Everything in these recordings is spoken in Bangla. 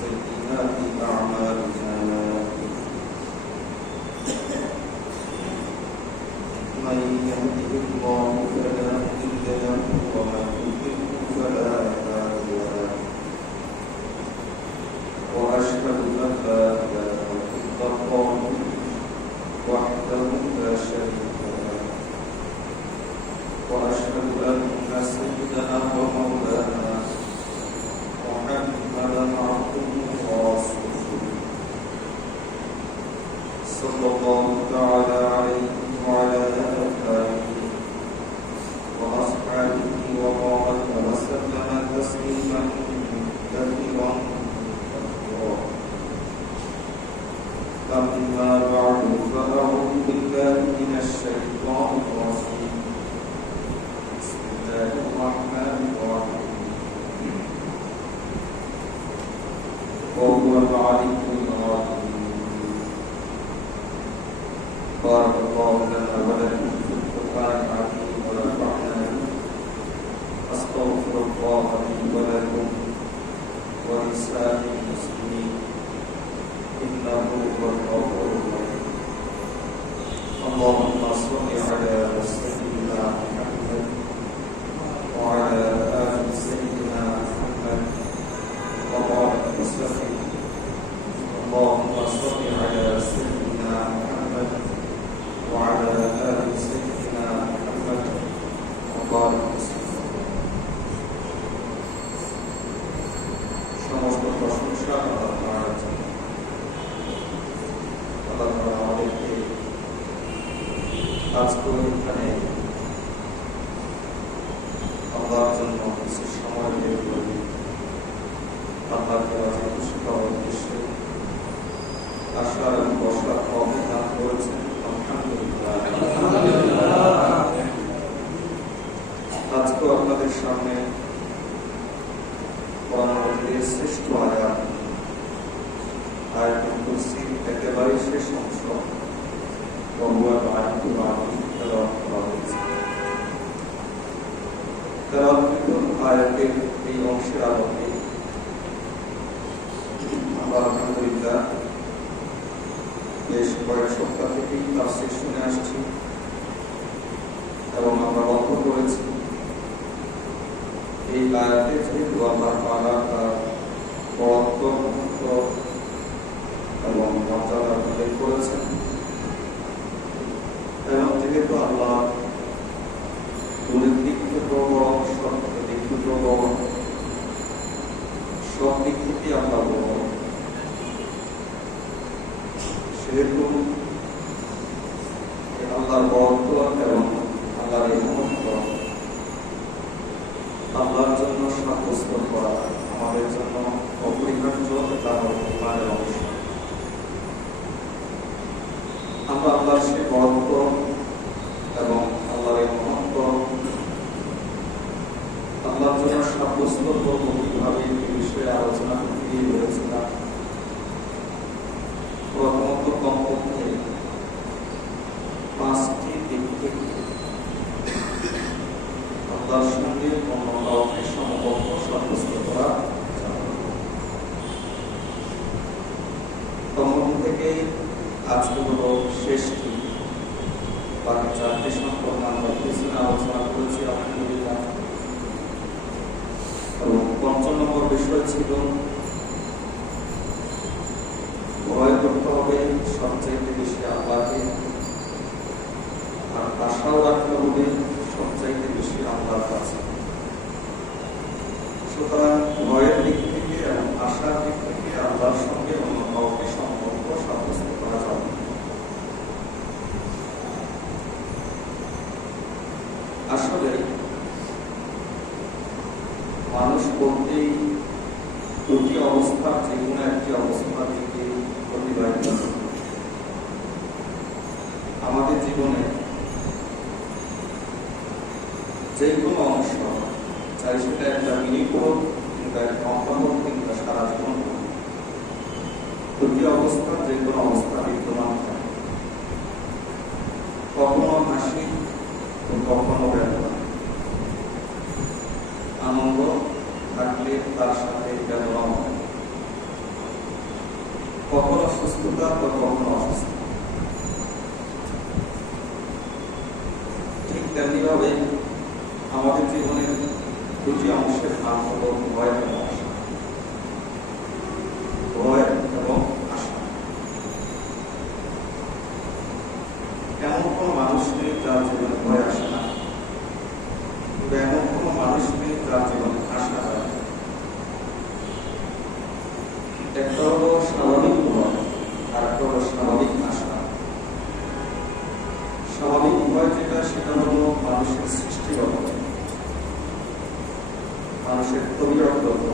سيئات أعمالنا من يهده الله فلا مضل له ومن يضلل فلا هادي له وأشهد أن لا إله إلا الله وحده لا شريك له وأشهد أن سيدنا ومولانا محمدا عبده ورسوله صلى الله تعالى عليه وعلى آله وأصحابه وبارك وسلم تسليما كثيرا أما بعد فأعوذ بالله من الشيطان الرجيم بسم الله الرحمن الرحيم وهو العلي العظيم بارك الله لنا ولكم في القرآن العظيم ونفعنا أستغفر الله لي ولكم ولسائر المسلمين إنه هو الغفور الرحيم اللهم صل على سيدنا محمد وعلى آل سيدنا محمد وبارك وسلم اللهم صل على سيدنا محمد وعلى آل سيدنا محمد وبارك وسلم সমস্ত প্রশংসা আল্লাহ তাআলার জন্য আল্লাহ তাআলা আমাদেরকে আজকে এখানে আল্লাহর জন্য কিছু সময় বের করে আল্লাহকে রাজি খুশি করার উদ্দেশ্যে আসার এবং বসার অবদান করেছেন আলহামদুলিল্লাহ। আজকে আপনাদের সামনে কোরআনের শ্রেষ্ঠ আয়াতুল কুরসির একেবারে শেষ অংশ তেলাওয়াত করা হয়েছে। তেলাওয়াতকৃত আয়াতের এই অংশের আলোকে আমরা আলহামদুলিল্লাহ বেশ কয়েক সপ্তাহ থেকেই তাফসীর শুনে আসছি এবং আমরা লক্ষ্য করেছি এই আয়াতে যেহেতু আল্লাহ তাআলা তার বড়ত্ব মহত্ব এবং মর্যাদা উল্লেখ করেছেন এবং যেহেতু আল্লাহ গুণের দিক থেকেও বড়, সত্যের দিক থেকেও বড়, সব দিক থেকে আল্লাহ বড়, সেহেতু আল্লাহর বড়ত্ব এবং আল্লাহর এই মহত্ব আল্লাহর জন্য সাব্যস্ত করা আমাদের জন্য অপরিহার্য, তার ইমানের অংশ। আমরা আল্লাহর সেই বড়ত্ব এবং আল্লাহর এই মহত্ব আল্লাহর জন্য সাব্যস্ত করব কিভাবে এই বিষয়ে আলোচনা করতে গিয়ে বলেছিলাম প্রথমত কমপক্ষে 5টি দিক থেকে আল্লাহর সঙ্গে অন্য কাউকে সম্পর্ক সাব্যস্ত করা যাবে। তখন থেকে আজকে হলো শেষটি, বাকি 4টি সম্পর্কে আমরা পিছনে আলোচনা করেছি আলহামদুলিল্লাহ। এবং 5 নম্বর বিষয় ছিল ভয় করতে হবে সবচাইতে বেশি আল্লাহকে, আর আশাও রাখতে হবে সবচাইতে বেশি আল্লাহর কাছে। সুতরাং ভয়ের দিক থেকে এবং আশার দিক থেকে আল্লাহর সঙ্গে অন্য কাউকে সম্পর্ক সাব্যস্ত করা যাবে। আসলে মানুষ বলতেই দুটি অবস্থা, যে কোনো একটি অবস্থা থেকে অতিবাহিত আমাদের জীবনে যে কোনো অংশ, চাই সেটা একটা মিনিট হোক কিংবা একটা ঘন্টা হোক কিংবা সারা জীবন হোক, দুটি অবস্থা যে কোনো অবস্থা বিদ্যমান থাকে। কখনো হাসি, কখনো বেদনা, আনন্দ থাকলে তার সাথে বেদনা হয়। সুস্থতা বা কখনো অসুস্থ। ঠিক তেমনি ভাবে আমাদের জীবনের দুটি অংশের নাম হল ভয় এবং আশা। ভয় এবং আশা। এমন কোনো মানুষ নেই যার জীবনে ভয় আসে না, কিন্তু এমন কোনো মানুষ নেই যার জীবনে আশা হয়। একটা হলো স্বাভাবিক ভয়, আর একটা হলো স্বাভাবিক আশা। স্বাভাবিক ভয় যেটা, সেটা হলো মানুষের সৃষ্টিগত, মানুষের তৈরগত।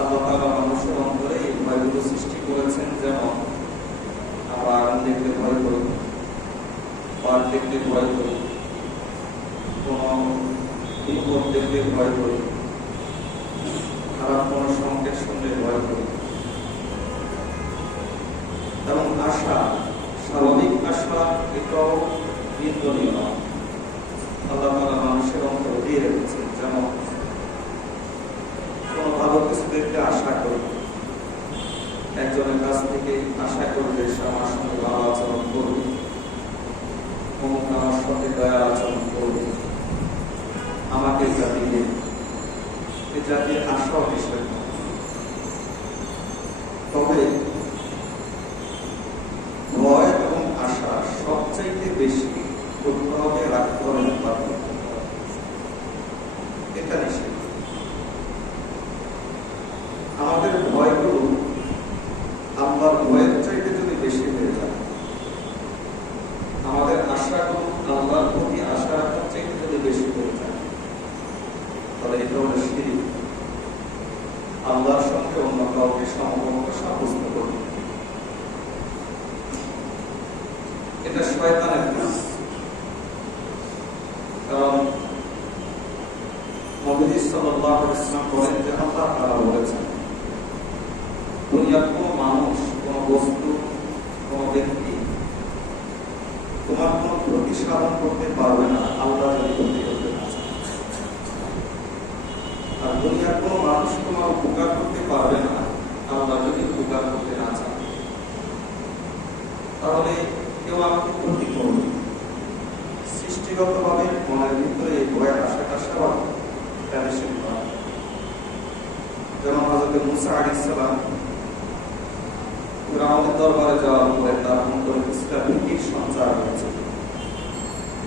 আল্লাহ তাআলা মানুষের অন্তরে এই ভয়গুলো সৃষ্টি করেছেন। যেমন আমরা আগুন দেখলে ভয় করি, বাঘ দেখলে ভয় করি, কোন বিপদ দেখলে ভয় করি, খারাপ কোন সংকেত শুনলে ভয় করি। এবং আশা, স্বাভাবিক আশা, এটাও নিন্দনীয় নয়। আল্লাহ তাআলা মানুষের অন্তরে দিয়ে রেখেছেন। যেমন কোন ভালো কিছু দেখলে আশা করি, একজনের কাছ থেকে আশা করবে সে আমার সঙ্গে ভালো আচরণ করবে, অমুক আমার সাথে দয়া আচরণ করবে, আমাকে যা দিবে, এ জাতীয় আশাও নিষেধ। তবে ভয় এবং আশা সবচাইতে বেশি করতে হবে, রাখতে হবে, এটা নিষেধ। আমাদের ভয়গুলো আল্লাহর ভয়ের চাইতে যদি বেশি হয়ে যায়, আমাদের আশাগুলো আল্লাহর প্রতি আশা রাখার চাইতে যদি বেশি হয়ে যায়, তাহলে এটা হলো শিরক। আল্লাহর সঙ্গে অন্য কাউকে সমকক্ষ সাব্যস্ত করবে, এটা শয়তানের কাজ। কারণ নবী সাল্লাল্লাহু আলাইহি ওয়াসাল্লাম বলেন যে আল্লাহ তাআলা বলেছেন, দুনিয়ার কোন মানুষ, কোন বস্তু, কোন ব্যক্তি তোমার কোন ক্ষতি সাধন করতে পারবে না আল্লাহ যদি ক্ষতি করতে না চান। আর দুনিয়ার কোন মানুষ তোমার উপকার করতে পারবে না আল্লাহ যদি উপকার করতে না চান। তাহলে কেউ আমাকে ক্ষতি করবে, সৃষ্টিগত ভাবে মনের ভিতরে এই ভয়ের আশাটা স্বাভাবিক। যেমন হযরত মুসা আলাইহিস সালাম ফিরআউনের দরবারে যাওয়ার পরে তার অন্তরে কিছুটা ভীতির সঞ্চার হয়েছে।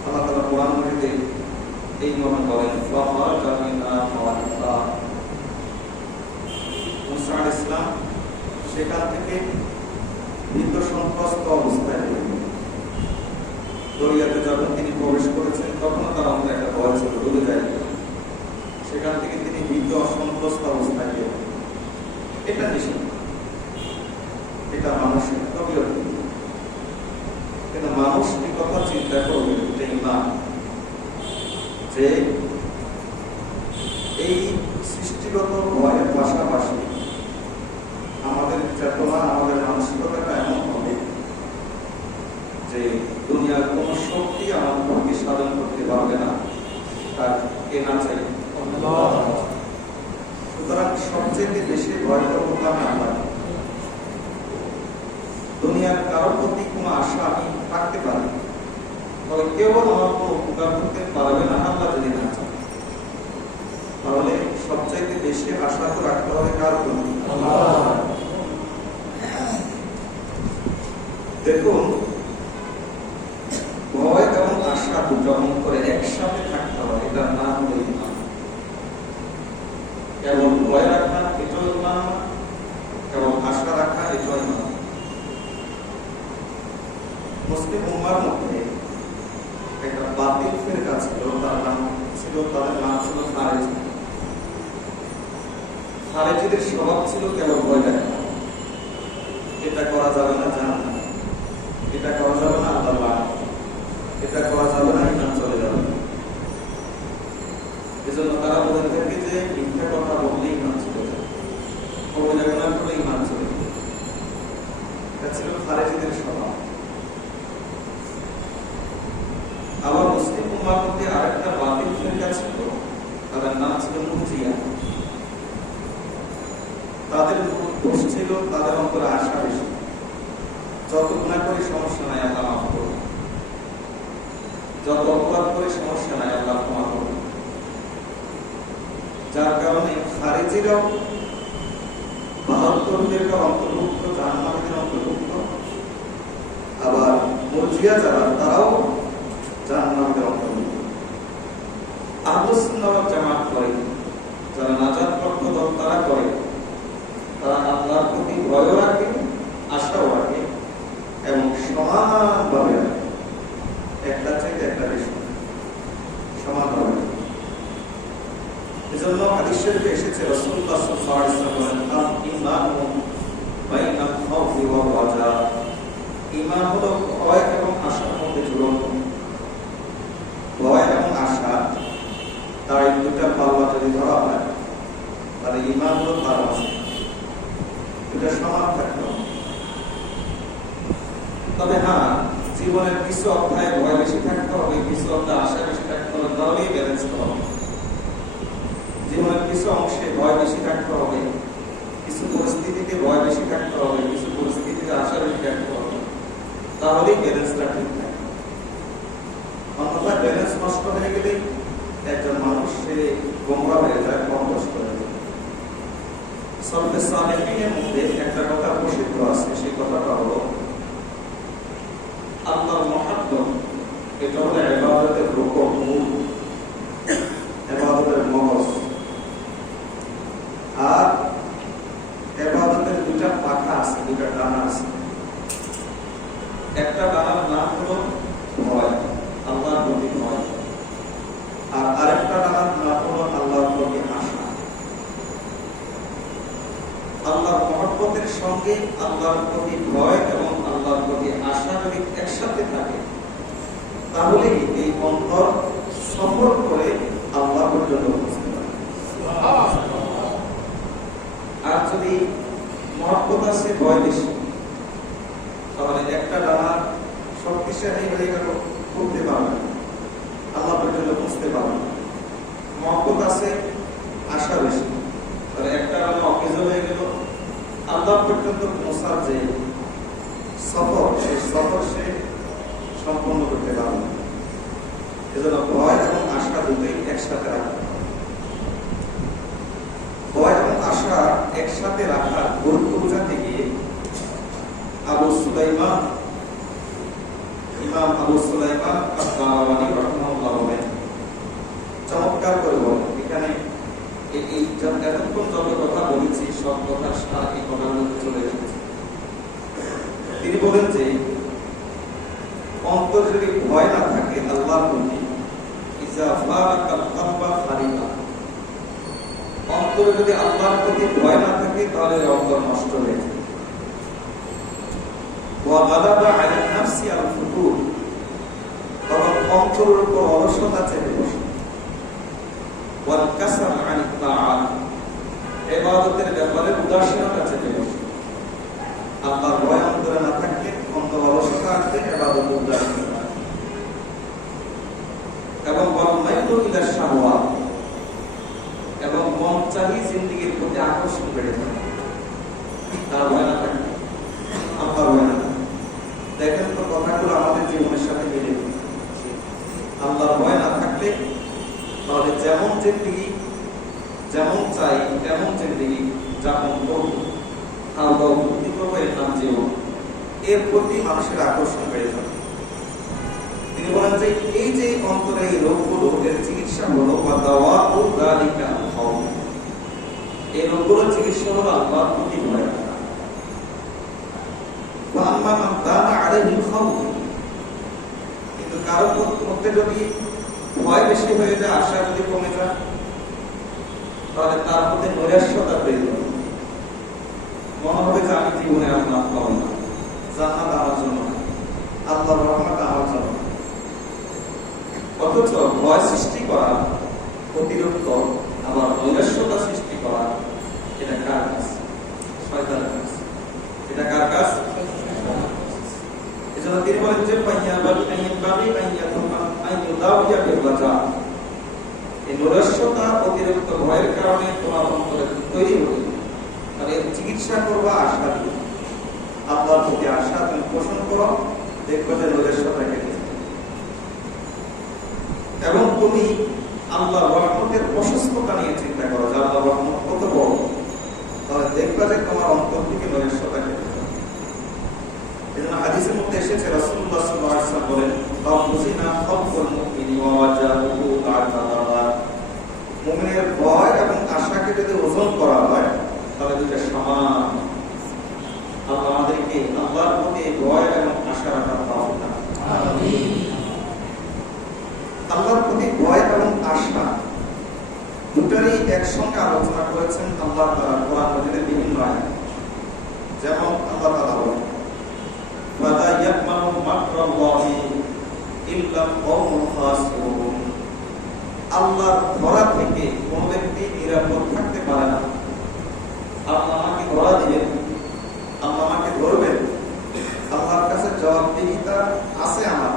আল্লাহ তাআলা কোরআন মাজিদে এই মর্মে বলেন, ফাখারাজা মিনহা খাওয়াইফা। মুসা আলাইহিস সালাম সেখান থেকে ভীত সন্ত্রস্ত অবস্থায় দরিয়াতে যখন তিনি প্রবেশ করেছেন, তখনও তার অন্তরে একটা ভয় ছিল, ডুবে যায়। সেখান থেকে তিনি ভীত অসন্ত্রস্ত অবস্থায় গেলেন। এটা নিষেধ, এটা মানুষের তবিয়ত। কিন্তু মানুষ এই কথা চিন্তা করবে, এটা ঈমান, যে এই সৃষ্টিগত ভয়ের পাশাপাশি আমাদের চেতনা, আমাদের মানসিকতাটা এমন হবে যে দুনিয়ার কোন শক্তি আমার ক্ষতি সাধন করতে পারবে না, তার কে না চাই। সুতরাং সবচেয়ে বেশি ভয় করবো আমরা। দুনিয়ার কারোর প্রতি কোনো আশা আমি থাকতে পারি, তবে কেবল আমার কোনো উপকার করতে পারবে না আল্লাহ যদি না চান। তাহলে সবচাইতে বেশি আশা তো রাখতে হবে কার প্রতি? দেখুন, ভয় এবং আশা যখন করে একসাথে থাকতে হয়, এটার নাম হলো ঈমান। কেবল ভয় রাখা এটাও ঈমান না, কেবল আশা রাখা এটাও ঈমান। মুসলিম উম্মার মধ্যে একটা বাতিল ফিরকা ছিল, তাদের নাম ছিল খারেজি। খারেজিদের স্বভাব ছিল কেবল ভয় দেখা, এটা করা যাবে না জাহান্নাম, এটা করা যাবে না আল্লাহ, এটা করা যাবে না ঈমান চলে যাবে। এজন্য তারা বলে থাকে যে মিথ্যা কথা বললে ঈমান চলে যাবে, কবিরা গুনাহ করলে ঈমান চলে যাবে। এটা ছিল খারেজিদের স্বভাব। আবার মুসলিম উম্মার মধ্যে আরেকটা বাতিল ফিরকা ছিল, তাদের নাম ছিল মুরজিয়া। তাদের দোষ ছিল তাদের অন্তরে আশা বেশি। যত গুনাহ করি সমস্যা নাই, আল্লাহ মাফ করুন। যত অপরাধ করি সমস্যা নাই, আল্লাহ ক্ষমা করুন। যার কারণে খারিজিরাও ৭২ ফিরকার অন্তর্ভুক্ত, জাহান্নামীদের অন্তর্ভুক্ত, আবার মুরজিয়া যারা তারাও জাহান্নামীদের অন্তর্ভুক্ত। আহলুস সুন্নাহ ওয়াল জামাত করে, যারা নাজাত প্রাপ্ত দল তারা করে, তারা আল্লাহর প্রতি ভয় রাখে, আশাও রাখে এবং সমানভাবে রাখে, একটা চাইতে একটা বেশি সমানভাবে। এজন্য হাদিস শরীফে এসেছে রাসূলুল্লাহ সাল্লাল্লাহু আলাইহি ওয়াসাল্লাম বলেন, আল ঈমানু বাইনাল খাউফি ওয়ার রাজা। ঈমান হলো ভয় এবং আশার মধ্যে ঝুলন্ত। ভয় এবং আশা তার এই দুটা পাল্লা যদি ধরা হয় তাহলে ঈমান হলো তার আছে, এটা সমান থাকলো। তবে হ্যাঁ, জীবনের কিছু অধ্যায়ে ভয় বেশি থাকতে হবে, কিছু অধ্যায়ে আশা বেশি থাকতে হবে, তাহলেই ব্যালেন্স করা হবে। জীবনের কিছু অংশে ভয় বেশি থাকতে হবে, কিছু পরিস্থিতিতে ভয় বেশি থাকতে হবে, কিছু পরিস্থিতিতে আশা বেশি থাকতে হবে, তাহলেই ব্যালেন্সটা ঠিক থাকে। অন্যথায় ব্যালেন্স নষ্ট হয়ে গেলে একজন মানুষ সে গোমরা হয়ে যায়, পথভ্রষ্ট হয়ে যায়। সলফে সালেহিনের মধ্যে একটা কথা প্রসিদ্ধ আছে, সেই কথাটা হলো আল্লাহর মহাব্বত, এটা হলো ইবাদতের রুকন, মূল ইবাদতের মগজ। আর ইবাদতের দুটা পাখা আছে, দুটা ডানা আছে। একটা ডানার নাম হলো ভয়, আল্লাহর প্রতি ভয়, আর আরেকটা ডানার নাম হলো আল্লাহর প্রতি আশা। আল্লাহর মহব্বতের সঙ্গে আল্লাহর প্রতি ভয় এবং আল্লাহর প্রতি আশা যদি একসাথে থাকে তাহলে এই অন্তর সফর করে আল্লাহ পর্যন্ত পৌঁছতে পারে। আর যদি মহব্বত আছে, ভয় বেশি, তাহলে একটা ডানা শক্তিশালী হয়ে গেল, করতে পারবে না, আল্লাহ পর্যন্ত পৌঁছতে পারবে না। মহব্বত আছে, আশা বেশি, তাহলে একটা ডানা অকেজ হয়ে গেল, আল্লাহ পর্যন্ত পৌঁছার যে সফর, সেই সফর সে সম্পন্ন করতে পারবে না। এজন্য ভয় এবং আশা দুটোই একসাথে রাখতে হবে। ভয় এবং আশা একসাথে রাখার গুরুত্ব বোঝাতে গিয়ে ইমাম আবু সুলাইমান আত-তাবারানী রাহিমাহুল্লাহ বলেন, চমৎকার করে বলেন, এখানে এই এতক্ষণ যত কথা বলেছি সব কথা সারা এই কথাগুলোতে চলে এসেছে। তিনি বলেন যে অন্তর যদি ভয় না থাকে আল্লাহর প্রতি, অন্তরে যদি আল্লাহর প্রতি ভয় না থাকে তাহলে অন্তর নষ্ট হয়ে যায়। তখন অন্তরের উপর অলসতা চেপে বসে, ইবাদতের ব্যাপারে উদাসীনতা চেপে বসে। আল্লাহর ভয় অন্তরে না থাকলে অন্তর অলসতা আসবে, ইবাদতে উদাসীনতা এবং এবং মন চাহি জিন্দেগির প্রতি আকর্ষণ বেড়ে যায়। তার ভয় না থাকলে, আল্লাহর ভয় না। দেখেন তো কথাগুলো আমাদের জীবনের সাথে মিলে। আল্লাহর ভয় না থাকলে তাহলে যেমন জিন্দেগি, যেমন চাই তেমন জিন্দেগি যাপন করব, খাওয়া ভর্তি করবো, এর নাম জীবন। এর প্রতি মানুষের আকর্ষণ বেড়ে যাবে। তিনি বলেন যে এই যে অন্তরে এই রোগগুলো, এর চিকিৎসা হলো এই রোগগুলোর চিকিৎসা হলো আল্লাহর প্রতি ভয় রাখা। কিন্তু কারো মধ্যে যদি ভয় বেশি হয়ে যায়, আশা যদি কমে যায়, তাহলে তার মধ্যে নৈরাশ্যতা তৈরি হবে। মনে হবে যে আমি জীবনে আর মাফ পাবো না, জান্নাত আমার জন্য না, আল্লাহর রহমত আমার জন্য। অথচ ভয় সৃষ্টি করা, অতিরিক্ত আবার নৈরাশ্যতা সৃষ্টি করা, এটা কার কাজ? শয়তানের কাজ। এটা কার কাজ? এজন্য তিনি বলেন যে এই নৈরাশ্যতা, অতিরিক্ত ভয়ের কারণে তোমার অন্তরে তৈরি হবে, তাহলে চিকিৎসা করবা আশা দিয়ে, আল্লাহর প্রতি আশা তুমি পোষণ দেখবে যে রোগের সাথে কেটে এবং তুমি আল্লাহর রহমতের প্রশস্ততা নিয়ে চিন্তা করো যে আল্লাহর রহমত কত বড়, তাহলে দেখবে যে তোমার অন্তর থেকে রোগের সাথে কেটে যাবে। এজন্য হাদিসের মধ্যে এসেছে রাসূলুল্লাহ সাল্লাল্লাহু আলাইহি ওয়াসাল্লাম বলেন, "লাফযিনা খাওফুল মুমিনি ওয়া ওয়াজাহুহু আ'তাদাবা।" মুমিনের ভয় এবং আশাকে যদি ওজন করা হয় তাহলে দুটো সমান। আল্লাহ আমাদেরকে আল্লাহর প্রতি ভয় এবং আশা রাখার তৌফিক দান করুন। আমিন। আল্লাহর প্রতি ভয় এবং আশা দুটোরই একসঙ্গে আলোচনা করেছেন আল্লাহ তাআলা কোরআন মাজিদের বিভিন্ন আয়াতে। যেমন আল্লাহ তাআলা বলেন, "ওয়ালা ইয়াকমানু মাকরাল্লাহি ইল্লা কওমুল খাসিরুন।" আল্লাহর ধরা থেকে কোন ব্যক্তি নিরাপদ থাকতে পারে না। আল্লাহ আমাকে ধরা দিবেন, আল্লাহ আমাকে ধরবেন, আল্লাহর কাছে জবাবদিহিতা আছে আমার,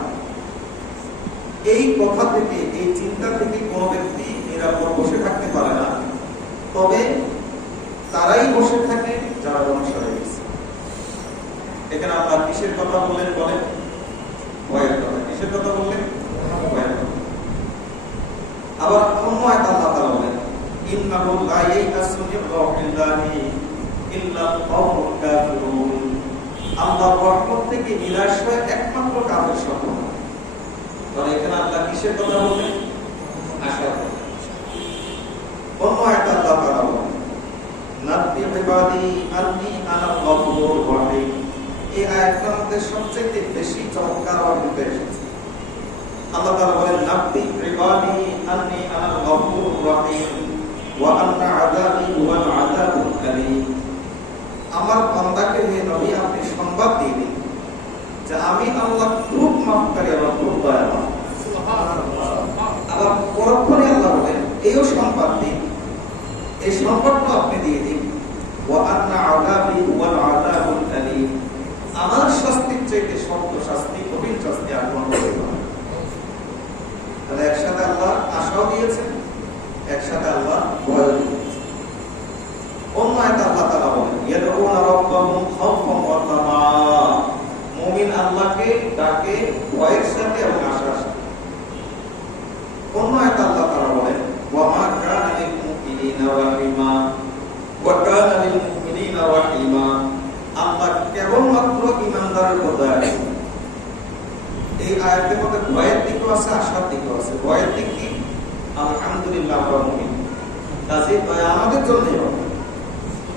এই কথা থেকে, এই চিন্তা থেকে কোন ব্যক্তি নিরাপদ বসে থাকতে পারে না। তবে তারাই বসে থাকে যারা ধ্বংস হয়ে গেছে। এখানে আল্লাহ কিসের কথা বললেন? বলেন ভয়ের কথা। কিসের কথা বললেন? ভয়ের কথা। আবার অন্য আয়াত আল্লাহ তাআলা বলেন, "ইন্নাহু লা ইয়াইতাসু মির রাহমাতিল্লাহি ইল্লা কওমুল কাফিরুন।" আল্লাহর রহমত থেকে নিরাশ হয় একমাত্র কাফের সম্প্রদায়। তাহলে এখানে আল্লাহ কিসের কথা বলেন? আশার কথা। অন্য আয়াত আল্লাহ তাআলা বলেন, "নাব্বি ইবাদি আন্নী আনাল গফুরুর রহিম।" এই আয়াতটার মধ্যে সবচেয়ে বেশি চমৎকার অর্থ এসেছে। আল্লাহ তাআলা বলেন, "নাব্বি ইবাদি আন্নী আনাল গফুরুর রহিম ওয়া আন্না আযাবি হুয়াল আযাবুল আলীম।" আমার বান্দাকে হে নবী আপনি সংবাদ দিয়ে দিন যে আমি আল্লাহ খুব মাফকারী এবং খুব দয়াবান। সুবহানাল্লাহ। আবার পরক্ষণে আল্লাহ বলেন, এইও সংবাদ দিন, এই সংবাদটা আপনি দিয়ে দিন, ওয়া আন্না আযাবি হুয়াল আযাবুল আলীম, আমার শাস্তির চাইতে শক্ত শাস্তি, কঠিন শাস্তি আর কোন হবে না। তাহলে একসাথে আল্লাহ আশাও দিয়েছেন, একসাথে আল্লাহ ভয়ও দিয়েছেন। অন্য আয়াতে আল্লাহ তাআলা বলেন, ইয়াদউনা রাব্বাহুম খাওফান ওয়া তামাআ। মুমিন আল্লাহকে ডাকে ভয়ের সাথে এবং আশার সাথে। অন্য আয়াতে আল্লাহ তাআলা বলেন, ওয়া মা কানা লিল মুমিনিনা রাহিমা ওয়া কানা লিল মুমিনিনা রাহিমা। আল্লাহ কেবলমাত্র ঈমানদারের কথা আছে। এই আয়াতের মধ্যে ভয়ের দিকও আছে, আশার দিকও আছে। ভয়ের দিক কি? আলহামদুলিল্লাহ আমরা মুমিন, কাজেই দয়া আমাদের জন্যই হবে।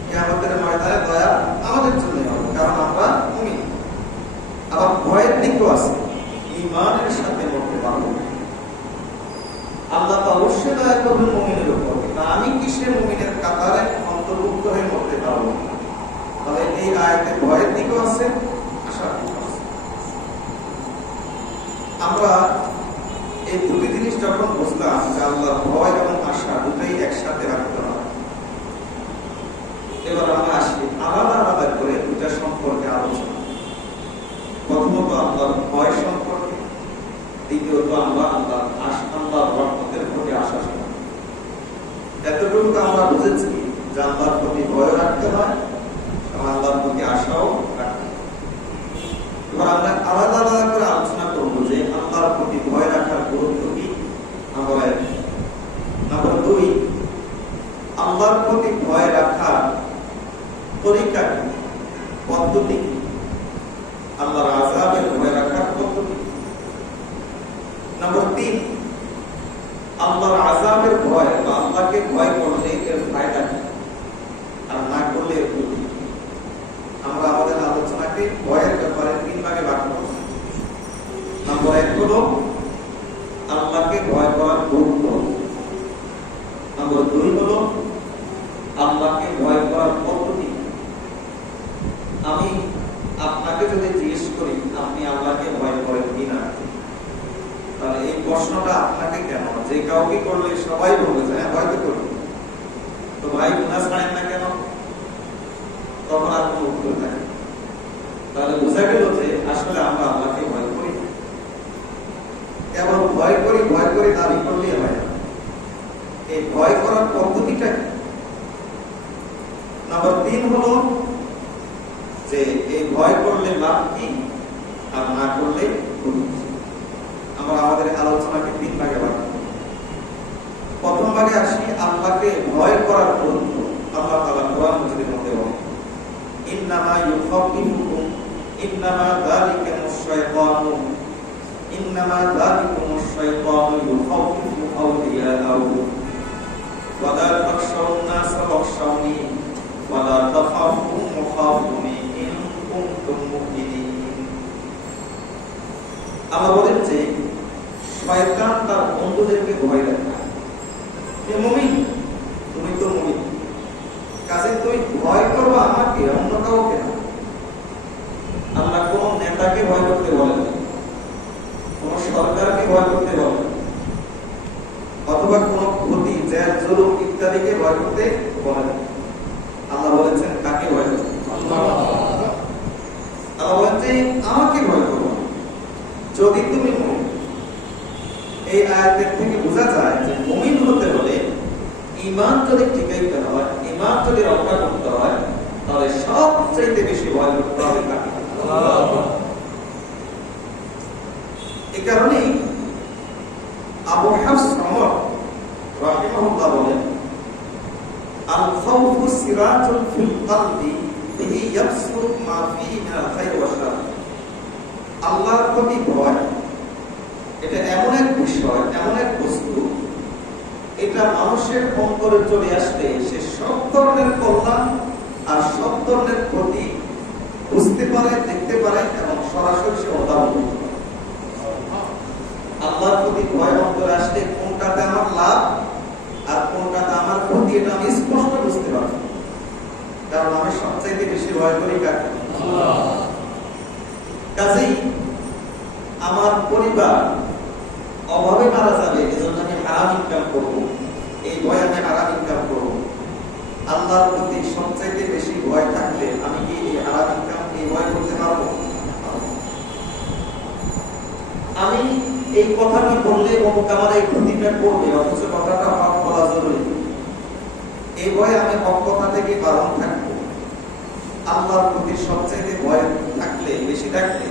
কিয়ামতের ময়দানে দয়া আমাদের জন্যই হবে, কারণ আমরা মুমিন। আবার ভয়ের দিকও আছে, ঈমানের সাথে মরতে পারবো। আল্লাহ তো অবশ্যই দয়া করবেন মুমিনের উপর, কিন্তু আমি কিসে মুমিনের কাতারে অন্তর্ভুক্ত হয়ে মরতে পারবো? তাহলে এই আয়াতে ভয়ের দিকও আছে, আশার দিকও আছে। আমরা এই দুটি জিনিস যখন বুঝলাম যে আল্লাহর ভয় এবং আশা দুটোই একসাথে রাখতে হয়, এবার আমরা আসি আলাদা আলাদা করে দুটা সম্পর্কে আলোচনা। প্রথমত আল্লাহর ভয় সম্পর্কে, দ্বিতীয়ত আমরা আল্লাহর রহমতের প্রতি আশা সম্পর্কে। এতটুকু আমরা বুঝেছি যে আল্লাহর প্রতি ভয় রাখতে হয় এবং আল্লাহর প্রতি আশাও রাখতে হয়। এবার আমরা আলাদা আলাদা করে আলোচনা করবো যে আল্লাহর প্রতি ভয় রাখার গুরুত্ব কি। নাম্বার 2, আল্লাহর প্রতি ভয় রাখার তরিকা কি, পদ্ধতি কি, আল্লাহর আযাবের ভয় রাখার পদ্ধতি। নাম্বার 3, আল্লাহর আযাবের ভয় বা আল্লাহকে ভয় করলে এর ফায়দা কি, আর না করলে এর ক্ষতি। আমরা আমাদের আলোচনাকে ভয়ের ব্যাপারে 3 ভাগে ভাগ করব। নাম্বার 1 হলো আল্লাহকে ভয় করার গুরুত্ব। নাম্বার 2 হলো আল্লাহকে ভয় করার পদ্ধতি। আমি আপনাকে যদি জিজ্ঞেস করি আপনি আল্লাহকে ভয় করেন কিনা, তাহলে এই প্রশ্নটা আপনাকে কেন, যে কাউকে করলে সবাই বলবে যে হ্যাঁ ভয় তো করি, তো ভাই গুনাহ ছাড়েন না কেন, তখন আর কোনো উত্তর নাই। তাহলে বোঝা গেল যে আসলে আমরা আল্লাহকে ভয় করি। কেবল ভয় করি দাবি করলেই হয় না। এই ভয় করার পদ্ধতিটা কি? নাম্বার 3 হলো যে এই ভয় করলে লাভ কি, আর না করলে ক্ষতি। আমরা আমাদের আলোচনাকে 3 ভাগে ভাগ করব। প্রথম ভাগে আসি আল্লাহকে ভয় করার গুরুত্ব। আল্লাহ তাআলা কোরআন মাজিদের মধ্যে বলেন, ইন্নামা ইউখাউফিকুম ইন্নামা যালিকুমুশ শাইতানু ইন্নামা যালিকুমুশ শাইতানু ইউখাউফিকু আউলিয়াআহু ওয়া লা তাখশাউন নাসা ওয়াখশাউনি ওয়া লা তাখাফুন ওয়াখাফুনি ইন কুনতুম মুমিনিন। আল্লাহ বলেন যে শয়তান তার বন্ধুদেরকে ভয় দেখায়, হে মুমিন তুমি তো মুমিন, কাজে তুমি ভয় করবে আমাকে, অন্য কাউকে না। আল্লাহ কোন নেতাকে ভয় করতে বলেন না, কোন সরকারকে ভয় করতে বলেন, অথবা কোন ক্ষতি, জেল, জুলুম ইত্যাদিকে ভয় করতে বলেন। আল্লাহ বলেছেন কাকে ভয় করতে? আল্লাহ বলেন যে আমাকে ভয় করো যদি তুমি মুমিন। এই আয়াতের থেকে বোঝা যায় যে মুমিন হতে হলে ঈমান যদি টিকাইতে হয়, ঈমান যদি রক্ষা করতে হয়, তাহলে সবচেয়ে বেশি ভয় করতে হবে কাকে? আল্লাহ। এই কারণেই আবু হাফস ওমর রাহিমাহুল্লাহ বলেন, আল খাউফু সিরাজুন ফিল কলবি বিহি ইয়াবসুত মা ফিহি মিনাল খায়র ওয়া শার। আল্লাহর প্রতি ভয় এটা এমন এক বিষয়, এমন এক বস্তু, এটা মানুষের অন্তরে চলে আসলে সে সব ধরনের কল্যাণ আর সব ধরনের ক্ষতি বুঝতে পারে, দেখতে পারে এবং সরাসরি সে অনুধাবন করতে পারে। আল্লাহর প্রতি ভয় অন্তরে আসলে কোনটাতে আমার লাভ আর কোনটাতে আমার ক্ষতি এটা আমি স্পষ্ট বুঝতে পারি, কারণ আমি সবচাইতে বেশি ভয় করি কাকে? আল্লাহ। কাজেই আমার পরিবার অভাবে মারা যাবে, এজন্য আমি হারাম ইনকাম করব, এই ভয় আমি হারাম ইনকাম করব। আল্লাহর প্রতি সবচাইতে বেশি ভয় থাকলে আমি কি এই হারাম ইনকাম এই ভয় করতে পারবো? আমি এই কথাটা বললে অমুক আমার এই ক্ষতিটা করবে, অথচ কথাটা হক বলা জরুরি, এই ভয়ে আমি হক কথা থেকে বারণ থাকবো। আল্লাহর প্রতি সবচাইতে ভয় থাকলে, বেশি থাকলে,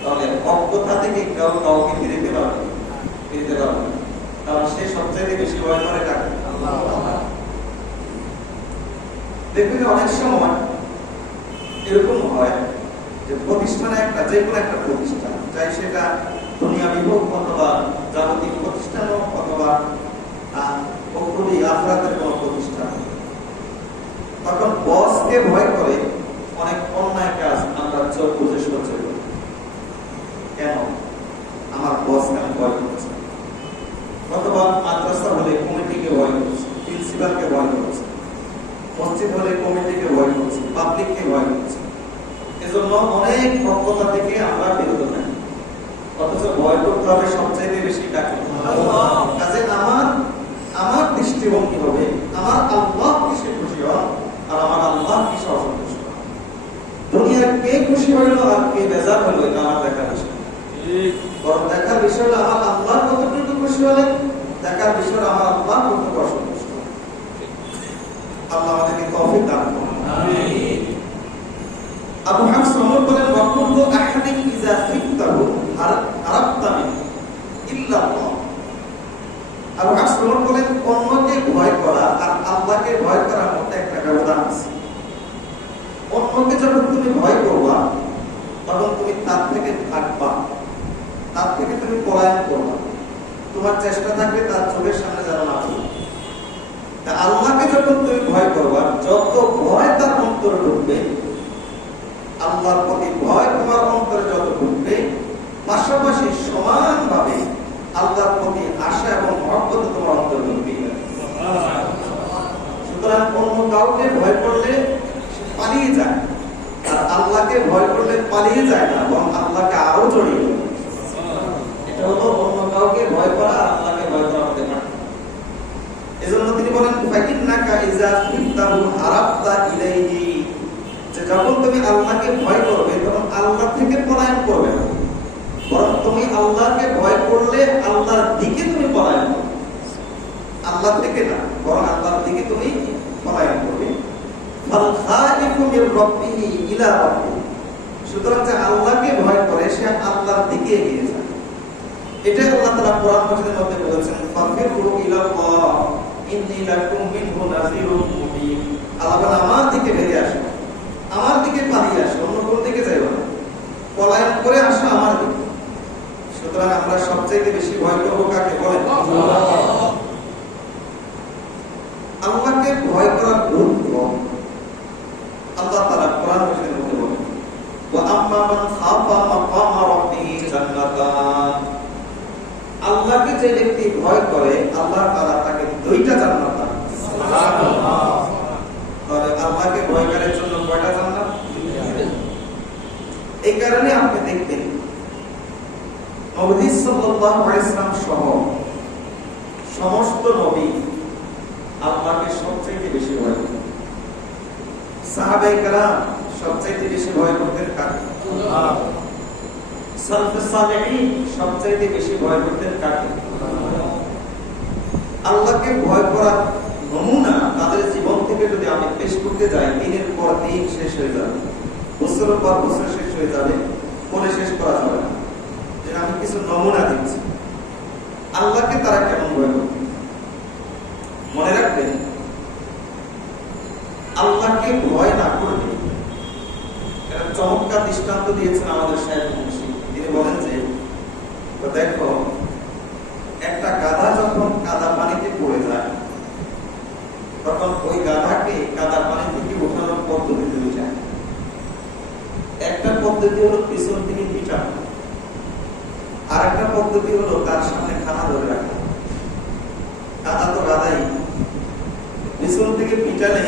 তাহলে হক কথা থেকে কাউকে ফিরিতে পারবে, কারণ সে সবচাইতে বেশি ভয় করে কাকে? আল্লাহ। দেখবেন অনেক সময় এরকম হয় যে প্রতিষ্ঠানে যে কোনো একটা প্রতিষ্ঠান, চাই সেটা দুনিয়াবি হোক অথবা জাগতিক প্রতিষ্ঠান হোক অথবা আখেরাতের কোনো প্রতিষ্ঠান, তখন বসকে ভয় করে অনেক অন্যায় কাজ আমরা চোখ বুঝে সহ্য করি। কেন? আমার বসকে আমি ভয় করছি। অথবা মাদ্রাসা হলে কমিটিকে ভয় করছে, প্রিন্সিপালকে ভয় করছে, মসজিদ হলে কমিটিকে ভয় করছে, পাবলিককে ভয় করছে। এজন্য অনেক ভক্ততা থেকে আমরা বিরত থাকি, অথচ ভয় করতে হবে সবচাইতে বেশি কাকে? আল্লাহ। কাজে আমার দৃষ্টিভঙ্গি হবে আমার আল্লাহ কিসে খুশি হন আর আমার আল্লাহ কিসে অসন্তুষ্ট হন। দুনিয়ার কে খুশি হইল আর কে বেজার হইল এটা আমার দেখার বিষয়, বরং দেখার বিষয় হলো আমার আল্লাহ কতটুকু খুশি হলেন, দেখার বিষয় আমার আল্লাহ কতটুকু অসন্তুষ্ট। আল্লাহ আমাদেরকে তৌফিক দান করুন। আমিন। আবু হাফস ওমর বলেন, ওয়া কুল্লু আহাদিন ইযা খিফতাহু আরাবতা মিন ইল্লা আল্লাহ। আবু হাফস ওমর বলেন, অন্যকে ভয় করা আর আল্লাহকে ভয় করার মধ্যে একটা ব্যবধান আছে। অন্যকে যখন তুমি ভয় করবা তখন তুমি তার থেকে থাকবা, তার থেকে তুমি পলায়ন করবা, তোমার চেষ্টা থাকবে তার চোখের সামনে যেন না আসে। আল্লাহকে যখন তুমি ভয় করবা, যত ভয় তার অন্তরে ঢুকবে, আল্লাহর প্রতি ভয় তোমার অন্তরে যত ঢুকবে, পাশাপাশি সমানভাবে আল্লাহর প্রতি আশা এবং মহব্বত তোমার অন্তরে ঢুকবে। সুতরাং অন্য কাউকে ভয় করলে পালিয়ে যায়, আর আল্লাহকে ভয় করলে পালিয়ে যায় না, এবং আল্লাহকে আরো জড়িয়ে। এটা হলো অন্য কাউকে ভয় করা আর আল্লাহকে ভয় করা হতে পারে। এজন্য তিনি বলেন, ফাইন্নাকা ইযা খিফতাহু আরাবতা ইলাইহি, যে যখন তুমি আল্লাহকে ভয় করবে তখন আল্লাহ থেকে পলায়ন করবে না, বরং তুমি আল্লাহকে ভয় করলে আল্লাহর দিকে তুমি পলায়ন করবে, আল্লাহ থেকে না বরং আল্লাহর দিকে তুমি পলায়ন করবে। ফাল খাইফু মির রাব্বিহি ইলা রাব্বিহি, সুতরাং যে আল্লাহকে ভয় করে সে আল্লাহর দিকে এগিয়ে যায়। এটাই আল্লাহ তাআলা কোরআন মাজিদের মধ্যে বলেছেন, ফাফিরু ইলাল্লাহ ইন্নী লাকুম মিনহু নাযীরুম মুবিন। আল্লাহ আমার দিকে বেরিয়ে আসো, আমার দিকে পালিয়ে আসো, অন্য কোন দিকে যাইও না, পলায়ন করে আসো আমার দিকে। সুতরাং আমরা সবচেয়ে বেশি ভয় করবো কাকে বলেন? আল্লাহকে ভয় করার গুরুত্ব আল্লাহ তাআলা কোরআন মাজিদের মধ্যে বলেন, ওয়া আম্মা মান খাফা মাকামা রাব্বিহি জান্নাতান। আল্লাহকে যে ব্যক্তি ভয় করে আল্লাহ তাআলা তাকে দুইটা জান্নাত দান। সুবহানাল্লাহ। তাহলে আল্লাহকে ভয় করার জন্য কয়টা জান্নাত? এই কারণে আপনি দেখবেন নবী সাল্লাল্লাহু আলাইহি সাল্লাম সহ সমস্ত নবী আল্লাহকে সবচেয়ে বেশি ভয় করতেন। সাহাবায়ে কেরাম সবচেয়ে বেশি ভয় করতেন কাকে? আল্লাহ। সালফে সালেহিন সবচেয়ে বেশি ভয় করতেন কাকে? আল্লাহকে ভয় করার নমুনা তাদের জীবন থেকে যদি আমি পেশ করতে যাই, দিনের পর দিন শেষ হয়ে যাবে, বছরের পর বছর শেষ হয়ে যাবে, বলে শেষ করা যাবে না। যে আমি কিছু নমুনা দিচ্ছি আল্লাহকে তারা কেমন ভয় করত। মনে রাখবেন, আল্লাহকে ভয় না করলে, একটা চমৎকার দৃষ্টান্ত দিয়েছেন আমাদের শাইখ মুন্সি। তিনি বলেন যে দেখো, একটা গাধা যখন কাদা পানিতে পড়ে যায় তখন ওই গাধাকে কাদা পানি থেকে ওঠানোর পদ্ধতি দুই যায়। একটা পদ্ধতি হলো পিছন থেকে পিটানো, আর একটা পদ্ধতি হলো তার সামনে খানা ধরে রাখা। গাধা তো গাধাই, পিছন থেকে পিটালে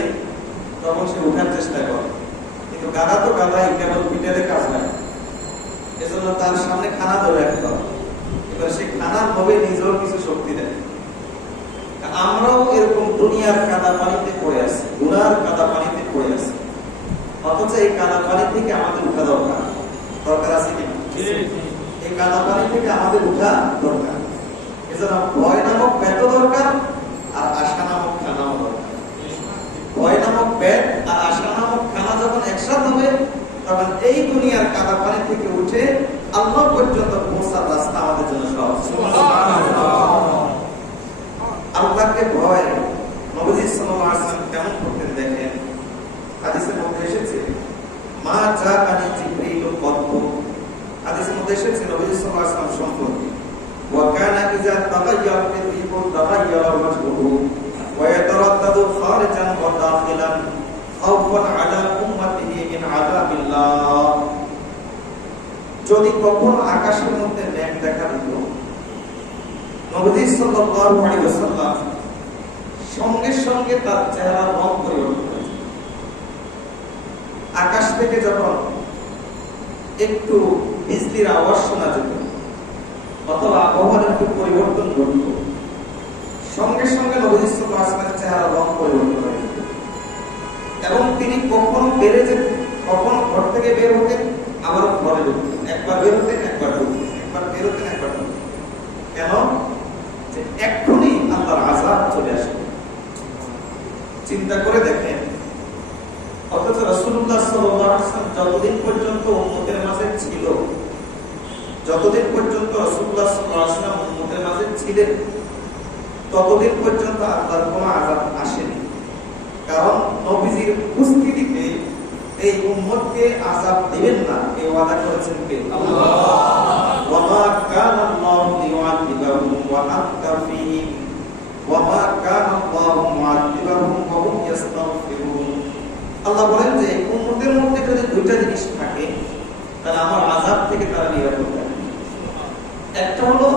তখন সে ওঠার চেষ্টা করে, কিন্তু গাধা তো গাধাই, কেবল পিটালে কাজ হয়। এজন্য তার সামনে খানা ধরে রাখতে হবে। এবার সেই খানার হবে নিজেও কিছু শক্তি দেয়। আমরাও এরকম দুনিয়ার কাদা পানিতে পড়ে আছি, গুনার কাদা পানিতে পড়ে আছি, অথচ এই কাদা পানি থেকে আমাদের উঠা দরকার। দরকার আছে কি? এই কাদা পানি থেকে আমাদের উঠা দরকার। এজন্য ভয় নামক পেট দরকার, আর আশা নামক খানাও দরকার। ভয় নামক পেট আর আশা নামক খানা যখন একসাথে হবে, তখন এই দুনিয়ার কাদা পানি থেকে উঠে আল্লাহ পর্যন্ত পৌঁছার রাস্তা আমাদের জন্য সহজ। আল্লাহকে ভয় নবী সাল্লাল্লাহু আলাইহি ওয়াসাল্লাম কেমন করতেন দেখেন। হাদিসের মধ্যে এসেছে, মা জাআনি জিবরিল কদ্দু। হাদিসের মধ্যে এসেছে নবী সাল্লাল্লাহু আলাইহি ওয়াসাল্লাম সম্পর্কে, ওয়া কানা ইযা তাগায়্যারা ফিহি তাগায়্যারা ওয়াজহুহু ওয়া ইয়াতারাদ্দাদু খারিজান ওয়া দাখিলান খাওফান আলা উম্মতিহি মিন আযাবিল্লাহ। যদি কখনো আকাশের মধ্যে মেঘ দেখা দিত, নবী সাল্লাল্লাহু আলাইহি ওয়াসাল্লাম সঙ্গে সঙ্গে তার চেহারা রং পরিবর্তন হয়েছে। আকাশ থেকে যখন একটু বিজলির আওয়াজ শোনা যেত অথবা আবহাওয়ার একটু পরিবর্তন ঘটত, সঙ্গে সঙ্গে নবী সাল্লাল্লাহু আলাইহি ওয়াসাল্লামের চেহারা রং পরিবর্তন হয়ে যেত। এবং তিনি কখনো বেড়ে যেতেন, কখনো ঘর থেকে বের হতেন, আবার ঘরে ঢুকতেন, একবার বের হতেন একবার ঢুকতেন, একবার বের হতেন একবার ঢুকতেন। কেন? যে এক্ষুনি আল্লাহর আযাব চলে আসে। চিন্তা করে দেখেন, অথচ রাসূলুল্লাহ সাল্লাল্লাহু আলাইহি ওয়াসাল্লাম যতদিন পর্যন্ত উম্মতের মাঝে ছিল, যতদিন পর্যন্ত রাসূলুল্লাহ সাল্লাল্লাহু আলাইহি ওয়াসাল্লাম উম্মতের মাঝে ছিলেন, ততদিন পর্যন্ত আল্লাহর কোনো আযাব আসেনি। কারণ নবীজির উপস্থিতিতে এই উম্মতকে আযাব দিবেন না, এই ওয়াদা করেছেন কে? আল্লাহ। ওয়া মা কানা আল্লাহু লিয়ুআযিবাহুম ওয়া আনতা ফীহিম ওয়া মা কানা আল্লাহু মুআযিবাহুম ওয়া হুম ইস্তাগফিরুন। আল্লাহ বলেন যে উম্মতের মধ্যে যদি দুইটা জিনিস থাকে তাহলে আমার আযাব থেকে তারা নিরাপদ থাকবে। একটা হলো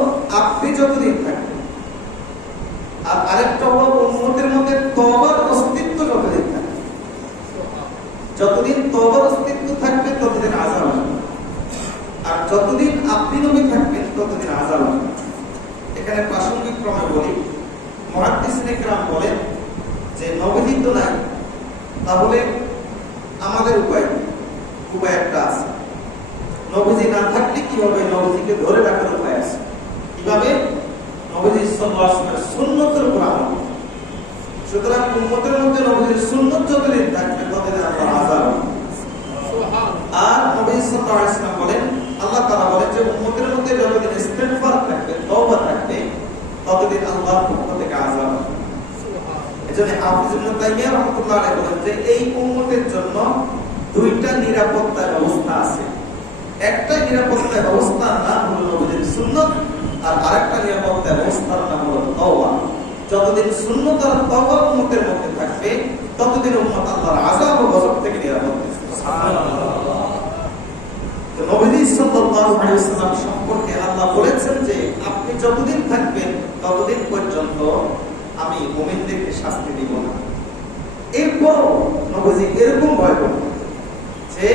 আপনি যতদিন থাকবেন, আর আরেকটা হলো উম্মতের মধ্যে তওবার অস্তিত্ব যতদিন থাকবে। যতদিন তওবার অস্তিত্ব থাকবে ততদিন আযাব আসবে, আর যতদিন আপনি নবী থাকবেন ততদিন আযাব আসবে। এখানে প্রাসঙ্গিক ক্রমে বলি, মুহাদ্দিসিনে কেরাম বলেন যে নবী তো নাই, তাহলে আমাদের উপায় একটা আছে। নবীজি না থাকলে কি হবে? নবীজিকে ধরে রাখার উপায় আছে। কিভাবে? নবীজি সাল্লাল্লাহু আলাইহি ওয়াসাল্লামের সুন্নতের উপর আমল। সুতরাং উম্মতের মধ্যে নবীজির সুন্নত যতদিন থাকবে ততদিন আল্লাহর আযাব। আর নবী সাল্লাল্লাহু এজন্য হাফিজ ইবনে তাইমিয়া রাহমাতুল্লাহ আলাইহি বলেন যে এই উম্মতের জন্য দুইটা নিরাপত্তা ব্যবস্থা আছে। একটা নিরাপত্তা ব্যবস্থার নাম হলো নবীর সুন্নাত, আর আরেকটা নিরাপত্তা ব্যবস্থার নাম হলো তাওবা। যতদিন সুন্নাত আর তাওবা উম্মতের মধ্যে থাকবে ততদিন উম্মত আল্লাহর আযাব ও গজব থেকে নিরাপদ থাকবে। সুবহানাল্লাহ। তো নবী সাল্লাল্লাহু আলাইহি ওয়াসাল্লাম সম্পর্কে আল্লাহ বলেছেন যে আপনি যতদিন থাকবেন ততদিন পর্যন্ত আমি মুমিনদেরকে শাস্তি দিব না। এরপর নবীজি এরকম ভয় করতেন যে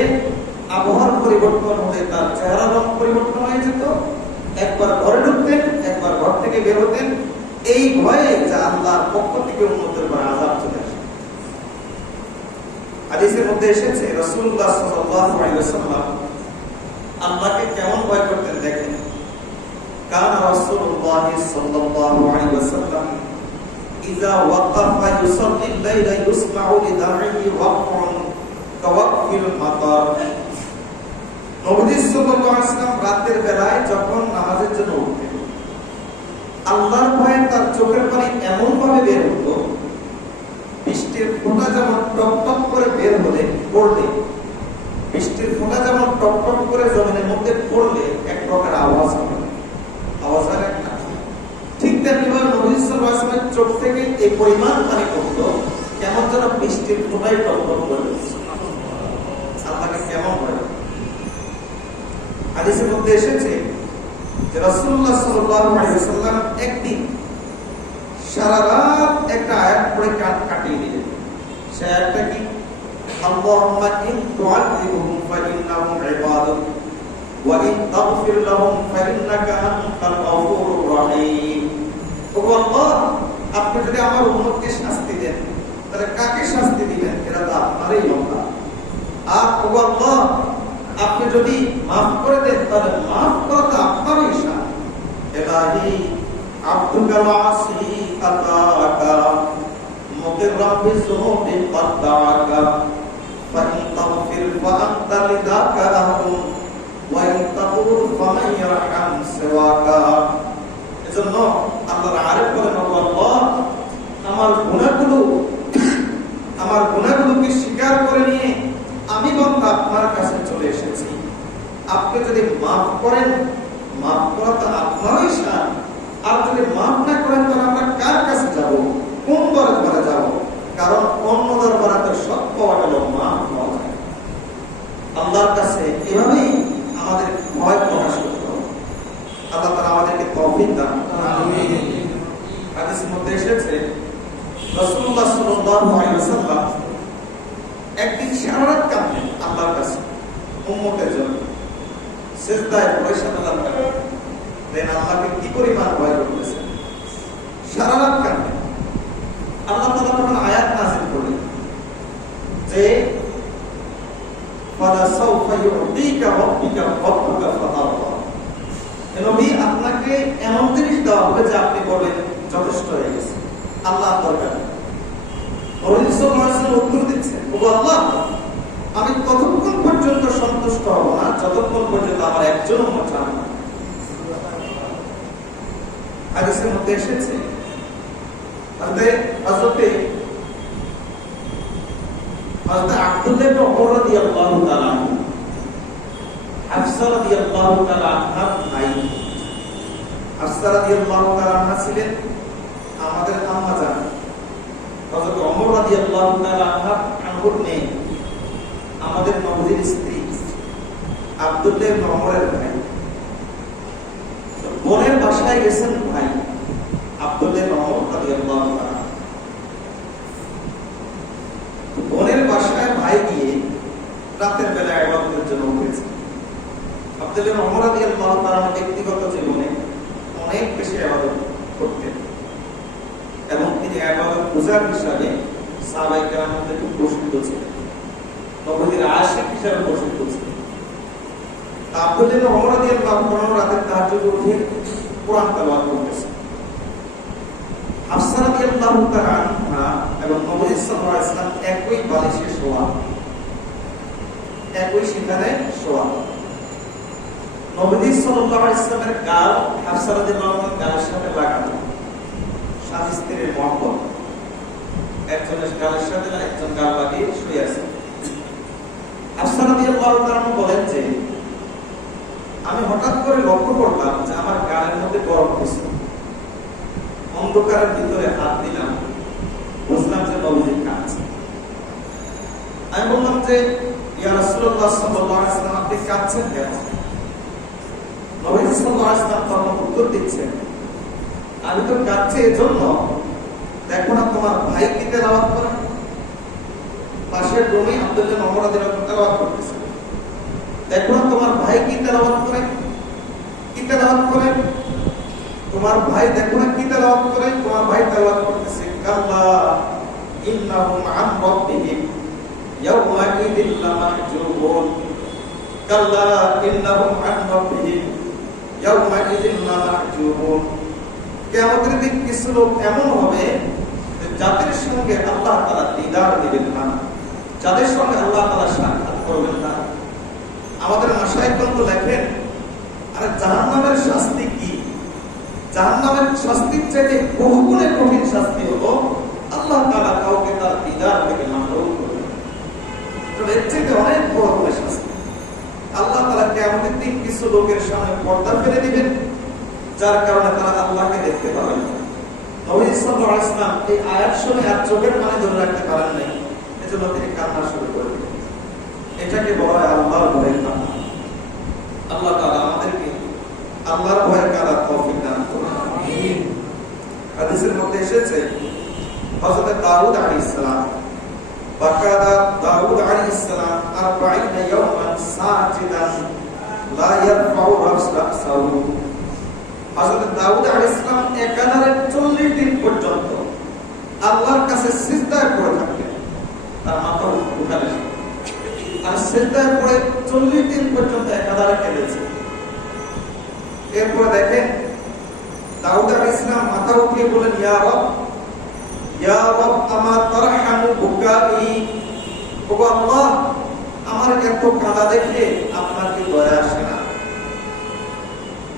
আবহাওয়ার পরিবর্তন হলে তার চেহারা রং পরিবর্তন হয়ে যেত, একবার ঘরে ঢুকতেন একবার ঘর থেকে বের হতেন, এই ভয়ে যে আল্লাহর পক্ষ থেকে উম্মতের উপর আযাব চলে আসে। হাদিসের মধ্যে এসেছে রাসূলুল্লাহ সাল্লাল্লাহু আলাইহি ওয়াসাল্লাম আল্লাহকে কেমন ভয় করতেন দেখেন। কানা রাসূলুল্লাহ সাল্লাল্লাহু আলাইহি ওয়াসাল্লাম ইযা ওয়াকাফা ইউসাল্লি আল-লাইলা ইসমাউ লিদা'iহি ওয়াকফুন কাওয়াকফিল মাতার। নবী সাল্লাল্লাহু আলাইহি ওয়াসাল্লাম রাতের বেলায় যখন নামাজের জন্য উঠতেন, আল্লাহর ভয়ে তার চোখের পানি এমন ভাবে বের হতো, বৃষ্টির ফোঁটা যেমন টপ টপ করে বের হলে পড়লে, বৃষ্টির ফোঁটা যেমন টপ টপ করে জমিনের মধ্যে পড়লে এক প্রকার আওয়াজ হবে, আওয়াজের একটা ঠিক তেমনি ভাবে নবী সাল্লাল্লাহু আলাইহি ওয়াসাল্লামের চোখ থেকে এই পরিমাণ পানি পড়তো কেমন যেন বৃষ্টির ফোঁটায় টপ টপ করে। আল্লাহকে কেমন ভয়। হাদিসের মধ্যে এসেছে যে রাসূলুল্লাহ সাল্লাল্লাহু আলাইহি ওয়াসাল্লাম একদিন সারা রাত একটা আয়াত পড়ে কাটিয়ে দিলেন। সে আয়াতটা কি? আল্লাহুম্মা ইন তুআযিবহুম ফাইন্নাহুম ইবাদুক ওয়া ইন তাগফির লাহুম ফাইন্নাকা আনতাল গফুরুর রহিম। ওগো আল্লাহ, আপনি যদি আমার উম্মতকে শাস্তি দেন তাহলে কাকে শাস্তি দিবেন? এরা তো আপনারই বান্দা। আর ওগো আল্লাহ, আপনি যদি মাফ করে দেন তাহলে মাফ করা তো আপনারই শান। ইলাহি আব্দুকা ওয়াসি আতাকা মুকিররাম বিযুনুবি কদ্দাআকা ফাইন তাগফির ফাআনতা লিযাকা আহলুন ওয়া ইন তাকুর ফামান ইয়ারহাম সিওয়াকা। এজন্য আল্লাহর আরেফ বলেন, ওগো আল্লাহ, আমার গুনাহগুলোকে স্বীকার করে নিয়ে আমি বান্দা আপনার কাছে চলে এসেছি। আপনি যদি মাফ করেন, মাফ করা তো আপনারই শান। আর যদি মাফ না করেন তাহলে আমরা কার কাছে যাব? কোন দরবারে যাব? কারণ অন্য দরবারে তো সব পাওয়া গেল, মাফ পাওয়া যায়। আল্লাহর কাছে এভাবেই আমাদের ভয় প্রকাশ করতে হবে। আল্লাহ তাআলা আমাদেরকে তৌফিক দান করুন। আমিন। হাদিসের মধ্যে এসেছে রাসূলুল্লাহ সাল্লাল্লাহু আলাইহি ওয়াসাল্লাম একদিন সারা রাত কাঁদলেন আল্লাহর কাছে উম্মতের জন্য, সিজদায় পড়ে সারা রাত কাঁদলেন। দেন আল্লাহকে কি পরিমাণ ভয় করতেছেন, সারা রাত কাঁদলেন। আল্লাহ তাআলা তখন আয়াত নাযিল করলেন যে ফালা সাউফা ইউতিকা রাব্বুকা রাব্বুকা ফাতারদা। নবী, আপনাকে এমন জিনিস দেওয়া হবে যে আপনি বলবেন যথেষ্ট হয়ে গেছে, আল্লাহ দরকার। নবী সাল্লাল্লাহু আলাইহি ওয়াসাল্লাম উত্তর দিচ্ছেন, ওগো আল্লাহ, আমি ততক্ষণ পর্যন্ত সন্তুষ্ট হব না যতক্ষণ পর্যন্ত আমার একজন উম্মত জানবে না। হাদিসের মধ্যে এসেছে হযরত আব্দুল্লাহ ইবনে ওমর রাদিয়াল্লাহু তাআলা হাফসা রাদিয়াল্লাহু তাআলা আনহার ভাই। হাফসা রাদিয়াল্লাহু তাআলা আনহা ছিলেন আমাদের আম্মা জান। হযরত ওমর রাদিয়াল্লাহু তাআলা আনহুর মেয়ে, আমাদের নবীর স্ত্রী, আব্দুল্লাহ ইবনে ওমরের ভাই। বোনের বাসায় গেছেন ভাই আব্দুল্লাহ ইবনে ওমর রাদিয়াল্লাহু তাআলা। বোনের বাসায় ভাই গিয়ে রাতের বেলা ইবাদতের জন্য উঠেছে। আব্দুল্লাহ ইবনে ওমর রাদিয়াল্লাহু তাআলা ব্যক্তিগত জীবনে অনেক বেশি ইবাদত করতেন এবং তিনি ইবাদত গুজার হিসাবে সাহাবায়ে কেরামের মধ্যে খুব প্রসিদ্ধ ছিলেন, নবীর আশিক হিসাবে প্রসিদ্ধ ছিলেন। আব্দুল্লাহ ইবনে ওমর রাদিয়াল্লাহু তাআলা রাতের তাহাজ্জুদে উঠে কোরআন তেলাওয়াত করতেছেন। হাফসা রাদিয়াল্লাহু তাআলা আনহা এবং নবী সাল্লাল্লাহু আলাইহি ওয়াসাল্লাম একই বালিশে শোয়া, একই সেখানে শোয়া। নবী সাল্লাল্লাহু আলাইহি ওয়াসাল্লামের গাল হাফসা রাদিয়াল্লাহু তাআলার গালের সাথে লাগানো, স্বামী স্ত্রীর মহব্বত। একজনের গালের সাথে না একজন গাল লাগিয়ে শুয়ে আছে। হাফসা রাদিয়াল্লাহু তাআলা বলেন যে আমি হঠাৎ করে লক্ষ্য করলাম যে আমার গালের মধ্যে গরম কিছু, অন্ধকারের ভিতরে হাত দিলাম, বুঝলাম যে নবীজির কাজ। আমি বললাম যে ইয়া রাসূলুল্লাহ সাল্লাল্লাহু আলাইহি ওয়াসাল্লাম আপনি কাঁদছেন কেন? নবীজি সাল্লাল্লাহু আলাইহি ওয়াসাল্লাম তখন উত্তর দিচ্ছেন, আমি তো কাঁদছি এজন্য, দেখো না তোমার ভাই কি তেলাওয়াত করে, পাশের রুমে আব্দুল্লাহ ওমর রাদিয়াল্লাহু তেলাওয়াত করতেছে, দেখো না তোমার ভাই কি তেলাওয়াত করে, কি তেলাওয়াত করে, তোমার ভাই দেখো না কি তেলাওয়াত করে, তোমার ভাই তেলাওয়াত করতেছে কাল্লা ইন্নাহুম আন রাব্বিহিম ইয়াওমা ইযিল লামাহজুবুন, কাল্লা ইন্নাহুম আন রাব্বিহিম ইয়াওমা ইযিল লামাহজুবুন। কিয়ামতের দিন কিছু লোক এমন হবে যাদের সঙ্গে আল্লাহ তাআলা দিদার দিবেন না, যাদের সঙ্গে আল্লাহ তাআলা সাক্ষাৎ করবেন না। আমাদের মাশায়েখগণ তো লেখেন, আর জাহান্নামের শাস্তি কি? জাহান্নামের শাস্তির চাইতে বহুগুণে কঠিন শাস্তি হলো আল্লাহ তাআলা কাউকে তার দিদার থেকে মাহরুম করবেন। এর চাইতে অনেক বড় করে শাস্তি। আল্লাহ তাআলা কিয়ামতের দিন কিছু লোকের সামনে পর্দা ফেলে দিবেন, যার কারণে তারা আল্লাহকে দেখতে পাবে না। নবী সাল্লাল্লাহু আলাইহি ওয়াসাল্লাম এই আয়াত শুনে আর চোখের পানি ধরে রাখতে পারেন নাই, এজন্য তিনি কান্না শুরু করে দিলেন। এটাকে বলা হয় আল্লাহর ভয়ে কান্না। আল্লাহ তাআলা আমাদেরকে আল্লাহর ভয়ে কাঁদার তৌফিক দান করুন। আমিন। হাদিসের মধ্যে এসেছে হযরত দাউদ আলাইহিস সালাম, বাকাদা দাউদ আলাইহিস সালাম 40 ইয়াওমান সাজিদান লা ইয়ারফাউ রাসসাহু। হযরত দাউদ আলাইহিস সালাম একাধারে 40 দিন পর্যন্ত আল্লাহর কাছে সিজদায় পড়ে থাকতেন, তার মাথা উঠালে আর সিজদায় পড়ে 40 দিন পর্যন্ত একাধারে কেঁদেছে। এরপর দেখেন দাউদ আলাইহিস সালাম মাথা উঠিয়ে বলেন, ইয়া রব আমা তারহামু বুকাই, ওগো আল্লাহ আমার এত কাঁদা দেখে আপনার কি দয়া আসে না?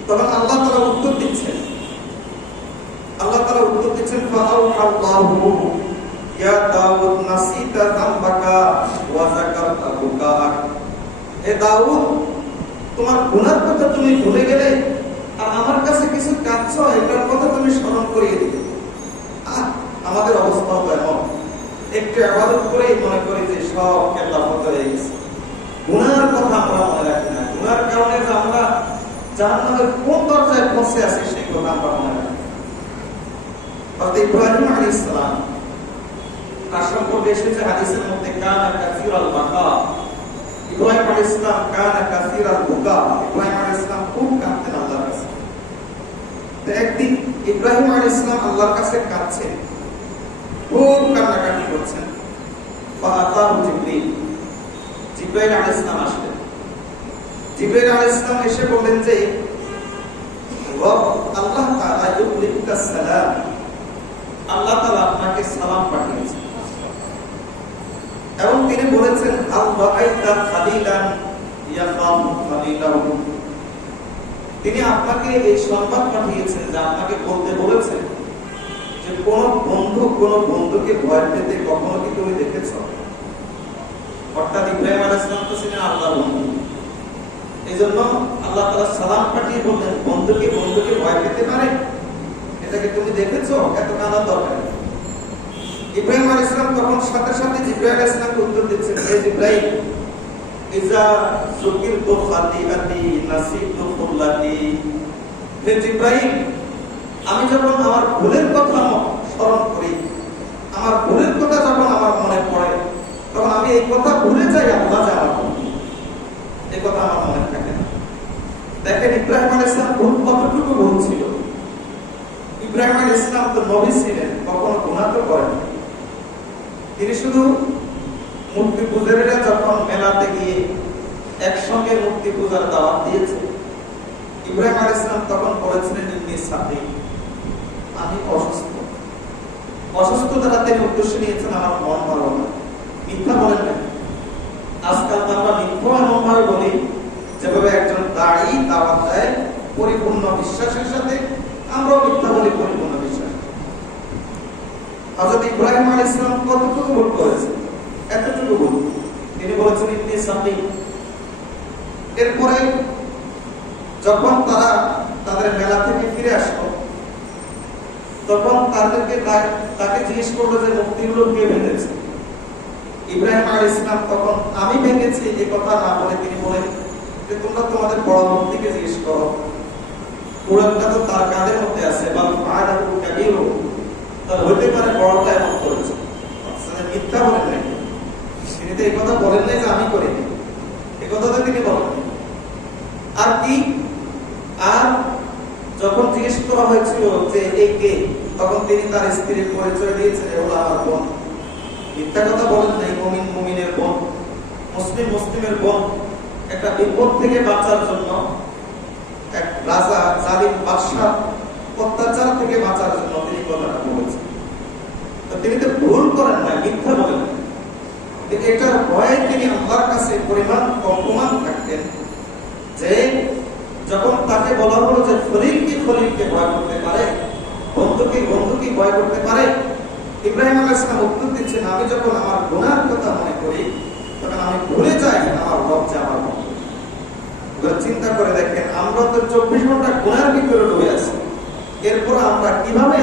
তখন আল্লাহ তাআলা উত্তর দিচ্ছেন, ফাআউহাল্লাহু ইয়া দাউদ নাসিতা যামবাকা ওয়া যাকারতা বুকাআক। হে দাউদ, তোমার গুনার কথা তুমি ভুলে গেলে আর আমার কাছে কিছু কাঁদছো, এটার কথা তুমি স্মরণ করিয়ে দিলে। আমাদের অবস্থা তো এমন, একটু ইবাদত করেই মনে করি যে সব কেল্লাফত হয়ে গেছে। গুনার কথা আমরা মনে রাখি না, গুনার কারণে যে আমরা জাহান্নামের কোন দরজায় পৌঁছে আছি সেই কথা আমরা মনে রাখি। হযরত ইব্রাহিম আলাইহিস সালাম তার সম্পর্কে এসেছে হাদিসের মধ্যে, কানা কাসীরাল বাকা। ইব্রাহিম আলাইহিস সালাম কানা কাসীরাল বুকা। ইব্রাহিম আলাইহিস সালাম খুব কাঁদতেন আল্লাহর কাছে। তো একদিন ইব্রাহিম আলাইহিস সালাম আল্লাহর কাছে কাঁদছেন, খুব কান্নাকাটি করছেন। ফাআতাহু জিবরিল, জিবরাইল আলাইহিস সালাম আসলেন। জিবরাইল আলাইহিস সালাম এসে বললেন যে রব আল্লাহ তাআলা ইউলিকা সালাম, আল্লাহ তাআলা আপনাকে সালাম পাঠিয়েছেন এবং তিনি বলেছেন আল রাআইতা খালিলান ইয়াকামু খালিলাহু। তিনি আপনাকে এই সংবাদ পাঠিয়েছেন যে আপনাকে বলতে বলেছেন যে কোন বন্ধুকে ভয় পেতে কখনো কি তুমি দেখেছো? অর্থাৎ ইব্রাহিম আলাইহিস সালাম তো ছিলেন আল্লাহর বন্ধু, এইজন্য আল্লাহ তাআলা সালাম পাঠিয়ে বললেন বন্ধুকে ভয় পেতে পারে, এটাকে তুমি দেখেছো? এত কানা দরকার। ইব্রাহিম আলাইহিস সালাম তখন সাথে সাথে জিবরাইল আলাইহিস সালামকে উত্তর দিচ্ছেন, হে জিবরাইল, ইজা যুকিরতু খাতিআতি নাসিতু কুল্লাতি। হে জিবরাইল, আমি যখন আমার ভুলের কথা স্মরণ করি, আমার ভুলের কথা যখন আমার মনে পড়ে, তখন আমি এই কথা ভুলে যাই আল্লাহ যে আমার বন্ধু, এই কথা আমার মনে থাকে না। দেখেন ইব্রাহিম আলাইহিস সালাম ভুল কতটুকু ভুল ছিল। ইব্রাহিম আলাইহিস সালাম তো নবী ছিলেন, কখনো গুনাহ তো করেন। তিনি শুধু মূর্তি পূজারীরা যখন মেলাতে গিয়ে একসঙ্গে মূর্তি পূজার দাওয়াত দিয়েছে, ইব্রাহিম আলাইহিস সালাম তখন বলেছিলেন ইন্নী সাকিম, আমি অসুস্থ দ্বারা তিনি উদ্দেশ্য নিয়েছেন আমার মন ভালো না। মিথ্যা বলেন না। আজকাল আমরা মিথ্যা এমন ভাবে বলি যেভাবে একজন দাঁড়ি দাওয়াত দেয় পরিপূর্ণ বিশ্বাসের সাথে, আমরাও মিথ্যা বলি পরিপূর্ণ বিশ্বাস। হযরত ইব্রাহিম আলাইহিস সালাম কতটুকু ভুল করেছে? এতটুকু ভুল। তিনি বলেছেন ইন্নী সাকিম। এরপরে যখন তারা তাদের মেলা থেকে ফিরে আসলো, তখন তাকে জিজ্ঞেস করলো যে মূর্তিগুলো কে ভেঙেছে? ইব্রাহিম আলাইহিস সালাম তখন আমি ভেঙেছি এই কথা না বলে তিনি বলেন যে তোমরা তোমাদের বড় মূর্তিকে জিজ্ঞেস করো, কোরআনটা তো তার কাঁধের মধ্যে আছে, বা ফাআলাহু কাবীরু, তার হইতে পারে বড়টা এমন করেছে। আসলে মিথ্যা বলেন নাই, তিনি তো এই কথা বলেন নাই যে আমি করিনি, এই কথা তো তিনি বলেন। আর কি, আর যখন জিজ্ঞেস করা হয়েছিল যে এই কে, তখন তিনি তার স্ত্রীর পরিচয় দিয়েছেন, ওরা আমার বোন। মিথ্যা কথা বলেন নাই, মুমিন মুমিনের বোন, মুসলিম মুসলিমের বোন। একটা বিপদ থেকে বাঁচার জন্য, এক রাজা জালিম বাদশাহ অত্যাচার থেকে বাঁচার জন্য তিনি কথাটা বলেছেন। তো তিনি তো ভুল করেন না, মিথ্যা বলেন না। এটার ভয়ে তিনি আল্লাহর কাছে পরিমাণ অপমান থাকতেন যে যখন তাকে বলা হলো যে খলিলকে ভয় করতে পারে, বন্ধুকে ভয় করতে পারে, ইব্রাহিম আলাইহিস সালাম উত্তর দিচ্ছেন, আমি যখন আমার গুনার কথা মনে করি তখন আমি ভুলে যাই আমার রব যে আমার বন্ধু। চিন্তা করে দেখেন, আমরা তো 24 ঘন্টা গুনার ভিতরে ডুবে আছি, এরপর আমরা কিভাবে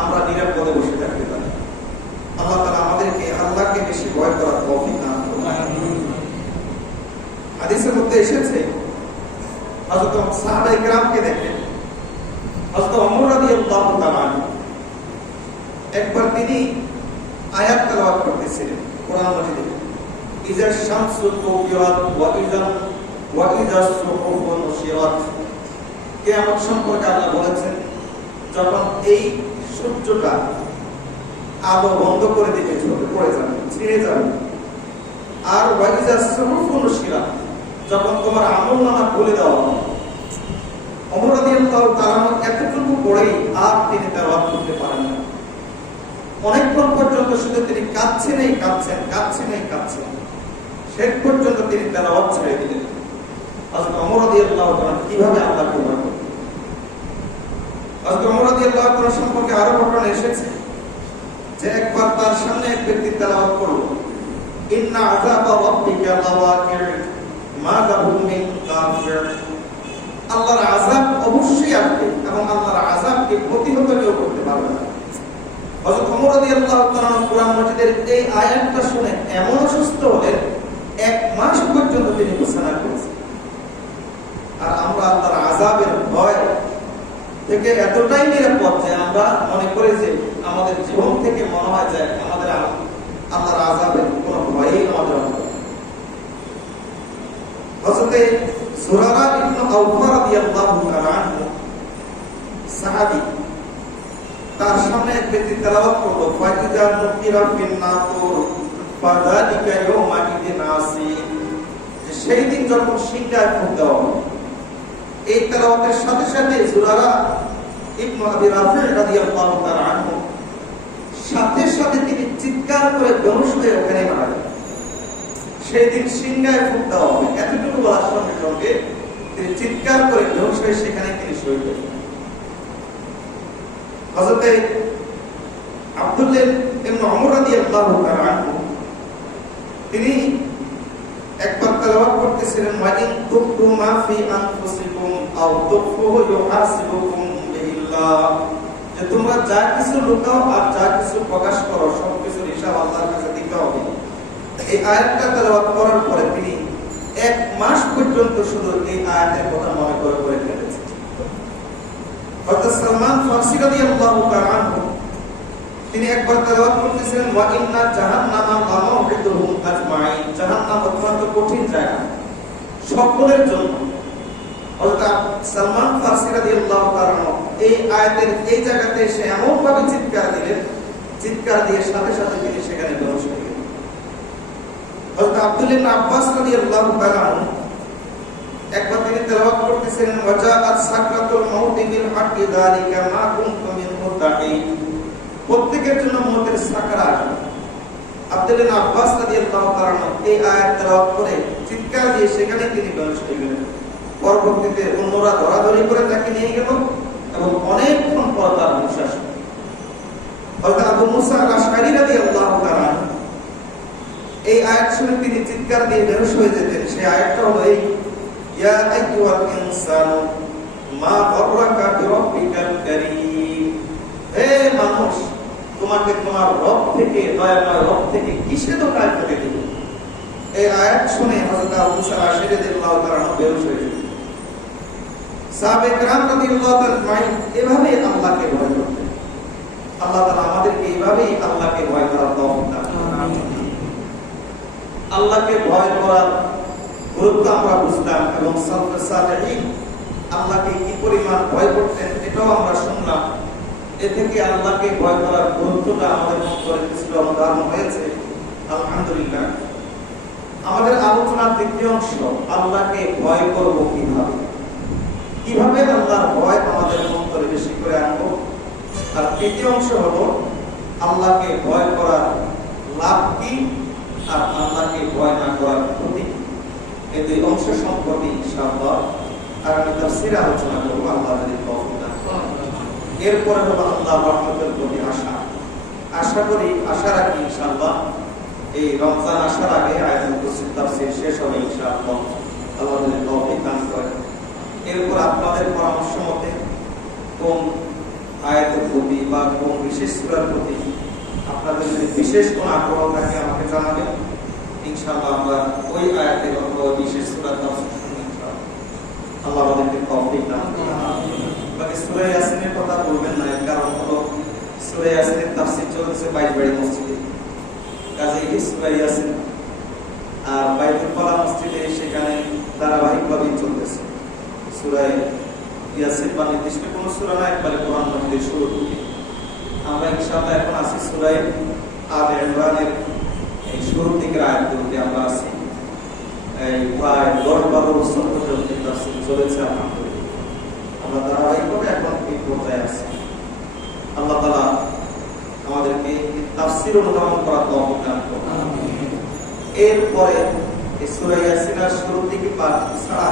আমরা নিরাপদে বসে থাকতে পারি? আল্লাহ তাআলা আমাদেরকে আল্লাহকে বেশি ভয় করার তৌফিক দান করুন। হাদিসের মধ্যে এসেছে, হযরত সাহাবায়ে কেরামকে দেখেন, হযরত ওমর রাদিয়াল্লাহু তাআলা একবার তিনি আয়াত তেলাওয়াত করতেছিলেন কোরআন মাজিদে, ইজা শামসু কুবিরাত ওয়া ইজা সুহুফু নুশিরাত। কিয়ামত সম্পর্কে আল্লাহ বলেছেন যখন এই সূর্যটা আলো বন্ধ করে দিবে, ঝরে পড়ে যাবে, ছিঁড়ে যাবে। আর ওয়া ইজা সুহুফু নুশিরাত, যখন তোমার আমলনামা খুলে দেওয়া হবে। ওমর রাদিয়াল্লাহু তাআলা এতটুকু পড়েই আর তিনি তেলাওয়াত করতে পারেন না। অনেকক্ষণ পর্যন্ত শুধু তিনি কাঁদছেন। শেষ পর্যন্ত তিনি তেলাওয়াত ছেড়ে দিলেন। হযরত ওমর রাদিয়াল্লাহু তাআলা কিভাবে আল্লাহকে ভয় করতেন? হযরত ওমর রাদিয়াল্লাহু তাআলা সম্পর্কে আরো ঘটনা এসেছে যে একবার তার সামনে এক ব্যক্তি তেলাওয়াত করল, ইন্না আযাবা রাব্বিকা লাওয়াকি'উ মা লাহু মিন কাফির। আল্লাহর আযাব অবশ্যই আসবে এবং আল্লাহর আযাবকে প্রতিহত কেউ করতে পারবে না। হযরত ওমর রাদিয়াল্লাহু তাআলা কোরআন মাজিদের এই আয়াতটা শুনে এমন অসুস্থ হলেন, 1 মাস পর্যন্ত তিনি বিছানা করেছেন। আর আমরা আল্লাহর আযাবের ভয় থেকে এতটাই নিরাপদ যে আমরা মনে করি যে আমাদের জীবন থেকে মনে হয় যে আমাদের আল্লাহর আযাবের কোনো ভয়ই আমাদের নেই। হযরত সুরারা ইবনে আওফা রাদিয়াল্লাহু তাআলা আনহু সাহাবী, তার সামনে এক ব্যক্তি তেলাওয়াত করলো, ফাইজা নুকিরা ফিন নাকুর ফাযালিকা ইয়াউমাইদিন আসির। সেই দিন যখন সিংহায় ফুঁক দেওয়া হবে, এই তেলাওয়াতের সাথে সাথে সুরারা ইবনে আবি রাফি রাদিয়াল্লাহু তাআলা আনহু সাথে সাথে তিনি চিৎকার করে বেহুশ হয়ে ওখানে মারা গেলেন। সেই দিন সিংহায় ফুঁক দেওয়া হবে, এতটুকু বলার সঙ্গে সঙ্গে তিনি চিৎকার করে বেহুশ হয়ে সেখানে তিনি শহীদ হলেন। হযরত আব্দুল্লাহ ইবনে ওমর রাদিয়াল্লাহু তাআলা আনহু তিনি একবার তেলাওয়াত করতেছিলেন, ওয়া ইন তুবতু মা ফি আনফুসিকুম আও তুখফুহু ইউহাসিবুকুম বিল্লাহ, যে তোমরা যা কিছু লুকাও আর যা কিছু প্রকাশ করো সবকিছুর হিসাব আল্লাহর কাছে দিতে হবে। এই আয়াতটা তেলাওয়াত করার পরে তিনি 1 মাস পর্যন্ত শুধু এই আয়াতের কথা মনে করে ফেলেছেন। হযরত সালমান ফারসি রাদিয়াল্লাহু তাআলা আনহু তিনি একবার তেলাওয়াত করতেছিলেন, ওয়া ইন্না জাহান্নামা লামাউইদুহুম আজমাইন। জাহান্নাম অত্যন্ত কঠিন জায়গা সকলের জন্য। হযরত সালমান ফারসি রাদিয়াল্লাহু তাআলা এই আয়াতের এই জায়গাতে এসে এমন ভাবে চিৎকার দিলেন, চিৎকার দিয়ে সাথে সাথে তিনি সেখানে বেহুশ হয়ে গেলেন। হযরত আব্দুল্লাহ ইবনে আব্বাস রাদিয়াল্লাহু তাআলা একবার তিনি তেলাওয়াত করতেছিলেন, ওয়াজাআত সাকরাতুল মাউতি বিল হাক্কি যালিকা মা কুনতু মিনহু তাহিদ। প্রত্যেকের জন্য মওতের সাকরাত। আব্দুল্লাহ ইবনে আব্বাস রাদিয়াল্লাহু তাআলা এই আয়াত তেলাওয়াত করে চিৎকার দিয়ে সেখানে তিনি বেহুশ হয়ে গেলেন। পরবর্তীতে অন্যরা ধরাধরি করে তাকে নিয়ে গেল এবং অনেকক্ষণ পর তার হুঁশ আসে। হযরত আবু মুসা আল-আশআরী রাদিয়াল্লাহু তাআলা এই আয়াত শুনে তিনি চিৎকার দিয়ে বেহুশ হয়ে যেতেন। সেই আয়াতটা হলো এই, ইয়া আইয়ুহাল ইনসানু মা গররাকা বিরাব্বিকাল কারীম, হে মানুষ, তোমাকে তোমার রব থেকে, দয়াময় রব থেকে কিসে ধোঁকায় ফেলে দিল? এই আয়াত শুনে হযরত আবু মুসা আল-আশআরী রাদিয়াল্লাহু তাআলা বেহুশ হয়ে যেতেন। সাহাবায়ে কেরাম রাদিয়াল্লাহু তাআলা এভাবে আল্লাহকে ভয় করতেন। আল্লাহ তাআলা আমাদেরকে এইভাবেই আল্লাহকে ভয় করার তৌফিক দান করুন। আল্লাহকে ভয় করার গুরুত্ব আমরা বুঝলাম এবং সালফে সালেহীন আল্লাহকে কি পরিমাণ ভয় করতেন এটাও আমরা শুনলাম। এ থেকে আল্লাহকে ভয় করার গুরুত্বটা আমাদের অন্তরে কিছুটা অনুধাবন হয়েছে, আলহামদুলিল্লাহ। আমাদের আলোচনার দ্বিতীয় অংশ, আল্লাহকে ভয় করব কিভাবে, কিভাবে আল্লাহর ভয় আমাদের অন্তরে বেশি করে আনবো। আর তৃতীয় অংশ হলো আল্লাহকে ভয় করার লাভ কি আর আল্লাহকে ভয় না করার ক্ষতি। এই দুই অংশ সম্পর্কে ইনশাআল্লাহ আগামী তাফসীরে আলোচনা করব, আল্লাহ যদি তৌফিক দান করেন। এরপরে হলো আল্লাহর রহমতের প্রতি আশা করি, আশা রাখি ইনশাআল্লাহ এই রমজান আসার আগে আয়াতুল কুরসির তাফসীর শেষ হবে ইনশাআল্লাহ, আল্লাহ যদি তৌফিক দান করেন। এরপর আপনাদের পরামর্শ মতে কোন আয়াতের প্রতি বা কোন বিশেষ সূরার প্রতি আপনাদের যদি বিশেষ কোন আগ্রহ থাকে আমাকে জানাবেন, ইনশাআল্লাহ আমরা ওই আয়াতের অথবা বিশেষ সূরার তাফসীর শুনব ইনশাআল্লাহ। আল্লাহ আমাদেরকে তৌফিক দান করুন। বাকি সূরা ইয়াসিনের কথা বলবেন না, এর কারণ হলো সূরা ইয়াসিনের তাফসীর চলছে 22 বাড়ি মসজিদে, কাজে এই সূরা ইয়াসিন আর বাইতুল কলা মসজিদে সেখানে ধারাবাহিকভাবে চলতেছে। সূরা ইয়াসিন বা নির্দিষ্ট কোনো সূরা না, একবারে কোরআন মাজিদের শুরু থেকে আমরা ইনশাআল্লাহ এখন আছি সূরা আলে ইমরানের এই শুরু থেকে আয়াতগুলোতে আমরা আছি। এই প্রায় 10-12 বছর পর্যন্ত তাফসীর চলেছে, আলহামদুলিল্লাহ। আমরা ধারাবাহিকভাবে এখন এই পর্যায়ে আছি। আল্লাহ তাআলা আমাদেরকে তাফসীর অনুধাবন করার তৌফিক দান করুন। এরপরে এই সূরা ইয়াসিনের শুরু থেকে পাঠ ছাড়া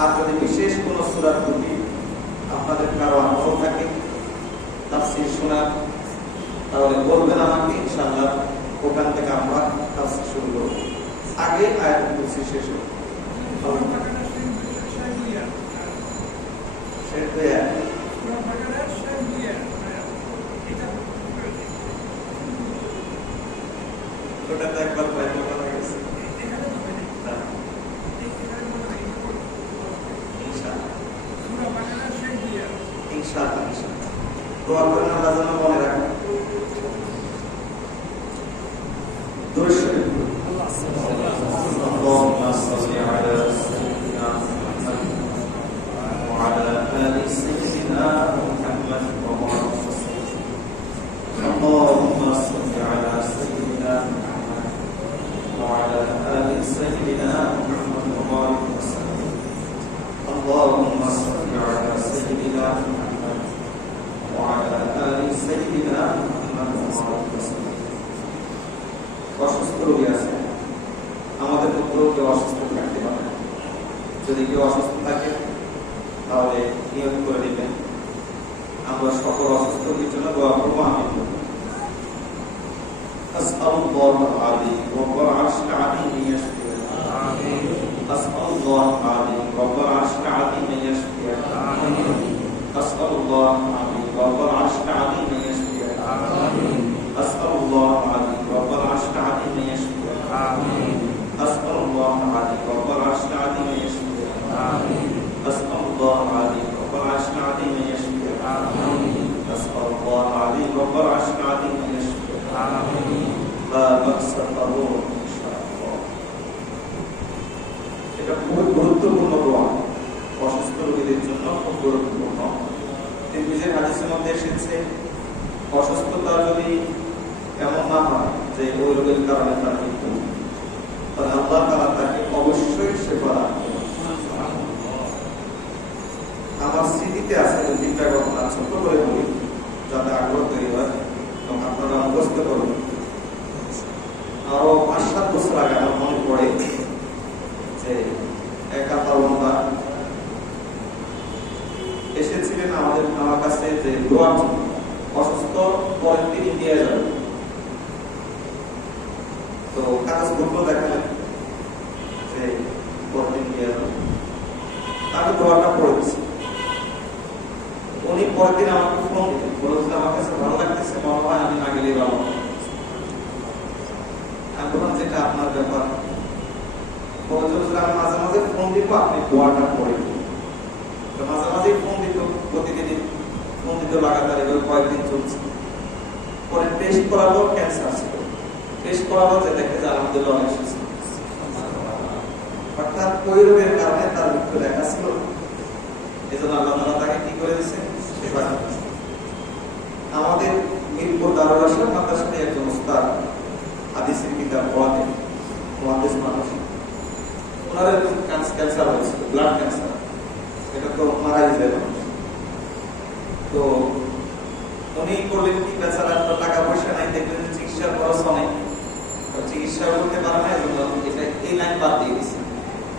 আর যদি বিশেষ কোনো সূরার প্রতি আপনাদের কারো আগ্রহ থাকে তাফসীর শোনার, তাহলে বলবেন আমাকে, ইনশাআল্লাহ ওখান থেকে আমরা তাফসীর শুরু করব। আগে আয়াতুল কুরসি শেষ হবে। ওটাতে একবার বাইরে বলা গেছে। ইনশাআল্লাহ দোয়া করেন আল্লাহ যেন মনে রাখেন। দুরূদ শরীফ আল্লাহুম্মা সাল্লি আলা সাইয়্যিদিনা মুহাম্মদ ওয়া আলা আলি সাইয়্যিদিনা মুহাম্মদ ওয়া বারিক ওয়াসাল্লাম। আল্লাহুম্মা সাল্লি আলা সাইয়্যিদিনা মুহাম্মদ ওয়া আলা আলি সাইয়্যিদিনা মুহাম্মদ ওয়া বারিক ওয়াসাল্লাম। আল্লাহুম্মা সাল্লি আলা সাইয়্যিদিনা মুহাম্মদ ওয়া আলা আলি সাইয়্যিদিনা মুহাম্মদ ওয়া বারিক ওয়াসাল্লাম। অসুস্থ রোগী আছে, আমাদের মধ্যেও কেউ অসুস্থ থাকতে পারে। যদি কেউ অসুস্থ থাকে তাহলে নিয়ত করে নেবেন, আমরা সকল অসুস্থ রোগীর জন্য দোয়া করবো। আমিন। আসআলুল্লাহ আযীম রব্বুল আরশিল আযীম ইয়াশফিয়া। আমিন। আসআলুল্লাহ আযীম রব্বুল আরশিল আযীম ইয়াশফিয়া। আমিন। আসআলুল্লাহ আযীম রব্বুল আরশিল আযীম ইয়াশফিয়া। আমিন। আসআলুল্লাহ আযীম রব্বুল আরশিল আযীম ইয়াশফিয়া। আমিন। আসআলুল্লাহ আযীম রব্বুল আরশিল আযীম ইয়াশফিয়া। আমিন। আসআলুল্লাহ আযীম রব্বুল আরশিল আযীম ইয়াশফিয়া। আমিন। আসআলুল্লাহ আযীম রব্বুল আরশিল আযীম ইয়াশফিয়া। আমিন। লা বা'সা লাহু ইনশাআল্লাহ। এটা খুব গুরুত্বপূর্ণ দোয়া, অসুস্থ রোগীদের জন্য খুব গুরুত্বপূর্ণ। তিরমিজির হাদিসের মধ্যে এসেছে অসুস্থতা যদি এমন না হয় যে ওই রোগের কারণে তার মৃত্যু, তাহলে আল্লাহ তাআলা তাকে অবশ্যই সেবা দান করবেন। আমার স্মৃতিতে আছে তিনটা ঘটনা, ছোট করে বলি যাতে আগ্রহ তৈরি হয় এবং আপনারা মুখস্থ করবেন। আরো 5-7 বছর আগে আমার মনে পড়ে যে এক আত্মা এসেছিলেন আমার কাছে যে দোয়ার জন্য। অসুস্থ পরের দিন ইন্ডিয়া যাবে, তো কাগজ পত্র দেখালেন যে পরের দিন ইন্ডিয়া যাবে। আমি দোয়াটা পড়েছি। উনি পরের দিন আমাকে ফোন দিলেন, বলেছিলেন আমার কাছে ভালো লাগতেছে, মনে হয় আমি না গেলেই ভালো। আমি বললাম যেটা আপনার ব্যাপার। আমি মাঝে মাঝে ফোন দিব, আপনি দোয়াটা পড়ে দিন। মাঝে মাঝে ফোন দিত, প্রতিদিন ফোন দিত লাগাতার, এবার কয়েকদিন চলছে। পরে টেস্ট করালো, ক্যান্সার ছিল। টেস্ট করালো যে দেখে যে আলহামদুলিল্লাহ অনেক সুস্থ। অর্থাৎ ওই রোগের কারণে তার মৃত্যু লেখা ছিল, এই জন্য আল্লাহ তাআলা তাকে কি করে দিয়েছেন? সেবা দিয়েছেন। আমাদের মিরপুর দারুল আশরাফ মাদ্রাসাতে একজন উস্তাদ, হাদিসের কিতাব পড়াতেন, মুহাদ্দিস মানুষ। ওনার একজন ক্যান্সার হয়েছিল, ব্লাড ক্যান্সার। এটা তো মারাই যায় মানুষ। তো উনি করলেন কি, বেচারা টাকা পয়সা নাই, দেখলেন যে চিকিৎসার খরচ অনেক, চিকিৎসা করতে পারে না, এটা এই লাইন বাদ দিয়ে দিচ্ছেন,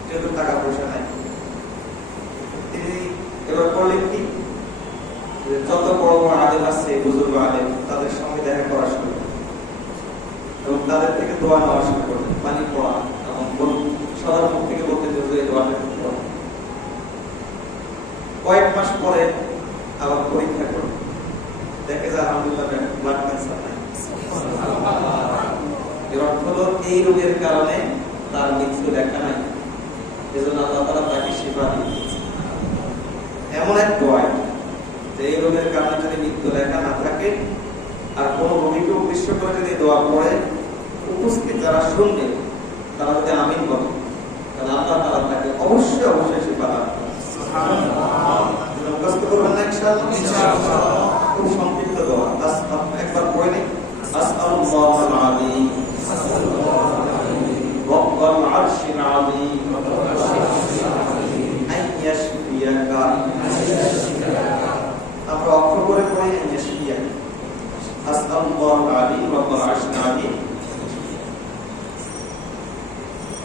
যেহেতু টাকা পয়সা নাই। তিনি এবার করলেন কি, যত বড় বড় আলেম আছে, বুজুর্গ আলেম, তাদের সঙ্গে দেখা করা শুরু করলেন এবং তাদের থেকে দোয়া নেওয়া শুরু করলেন, পানি পড়া এবং সবার মুখ থেকে বলতে যে দোয়াটা পড়া। কয়েক মাস পরে আবার পরীক্ষা করলেন, দেখে যে আলহামদুলিল্লাহ ব্লাড ক্যান্সার নাই। এর অর্থ হলো এই রোগের কারণে তার মৃত্যু লেখা নাই, এজন্য আল্লাহ তাআলা তাকে শিফা দিয়েছেন। এমন এক দোয়া যে এই রোগের কারণে যদি মৃত্যু লেখা না থাকে, আর কোনো রোগীকে উদ্দেশ্য করে যদি দোয়া পড়ে, উপস্থিত যারা শুনবে তারা যদি আমিন বলে, তাহলে আল্লাহ তাআলা তাকে অবশ্যই অবশ্যই শিফা দান করবেন। সুবহানাল্লাহ। মুখস্থ করবেন না ইনশাআল্লাহ? খুব সংক্ষিপ্ত দোয়া, একবার পড়ে নিন। আসআলুল্লাহাল আযীম রব্বাল আরশিল আযীম আন ইয়াশফিয়াকা। আমরা অক্ষর করে পড়ি আন ইয়াশফিয়াকা। আসআলুল্লাহাল আযীম রব্বাল আরশিল আযীম।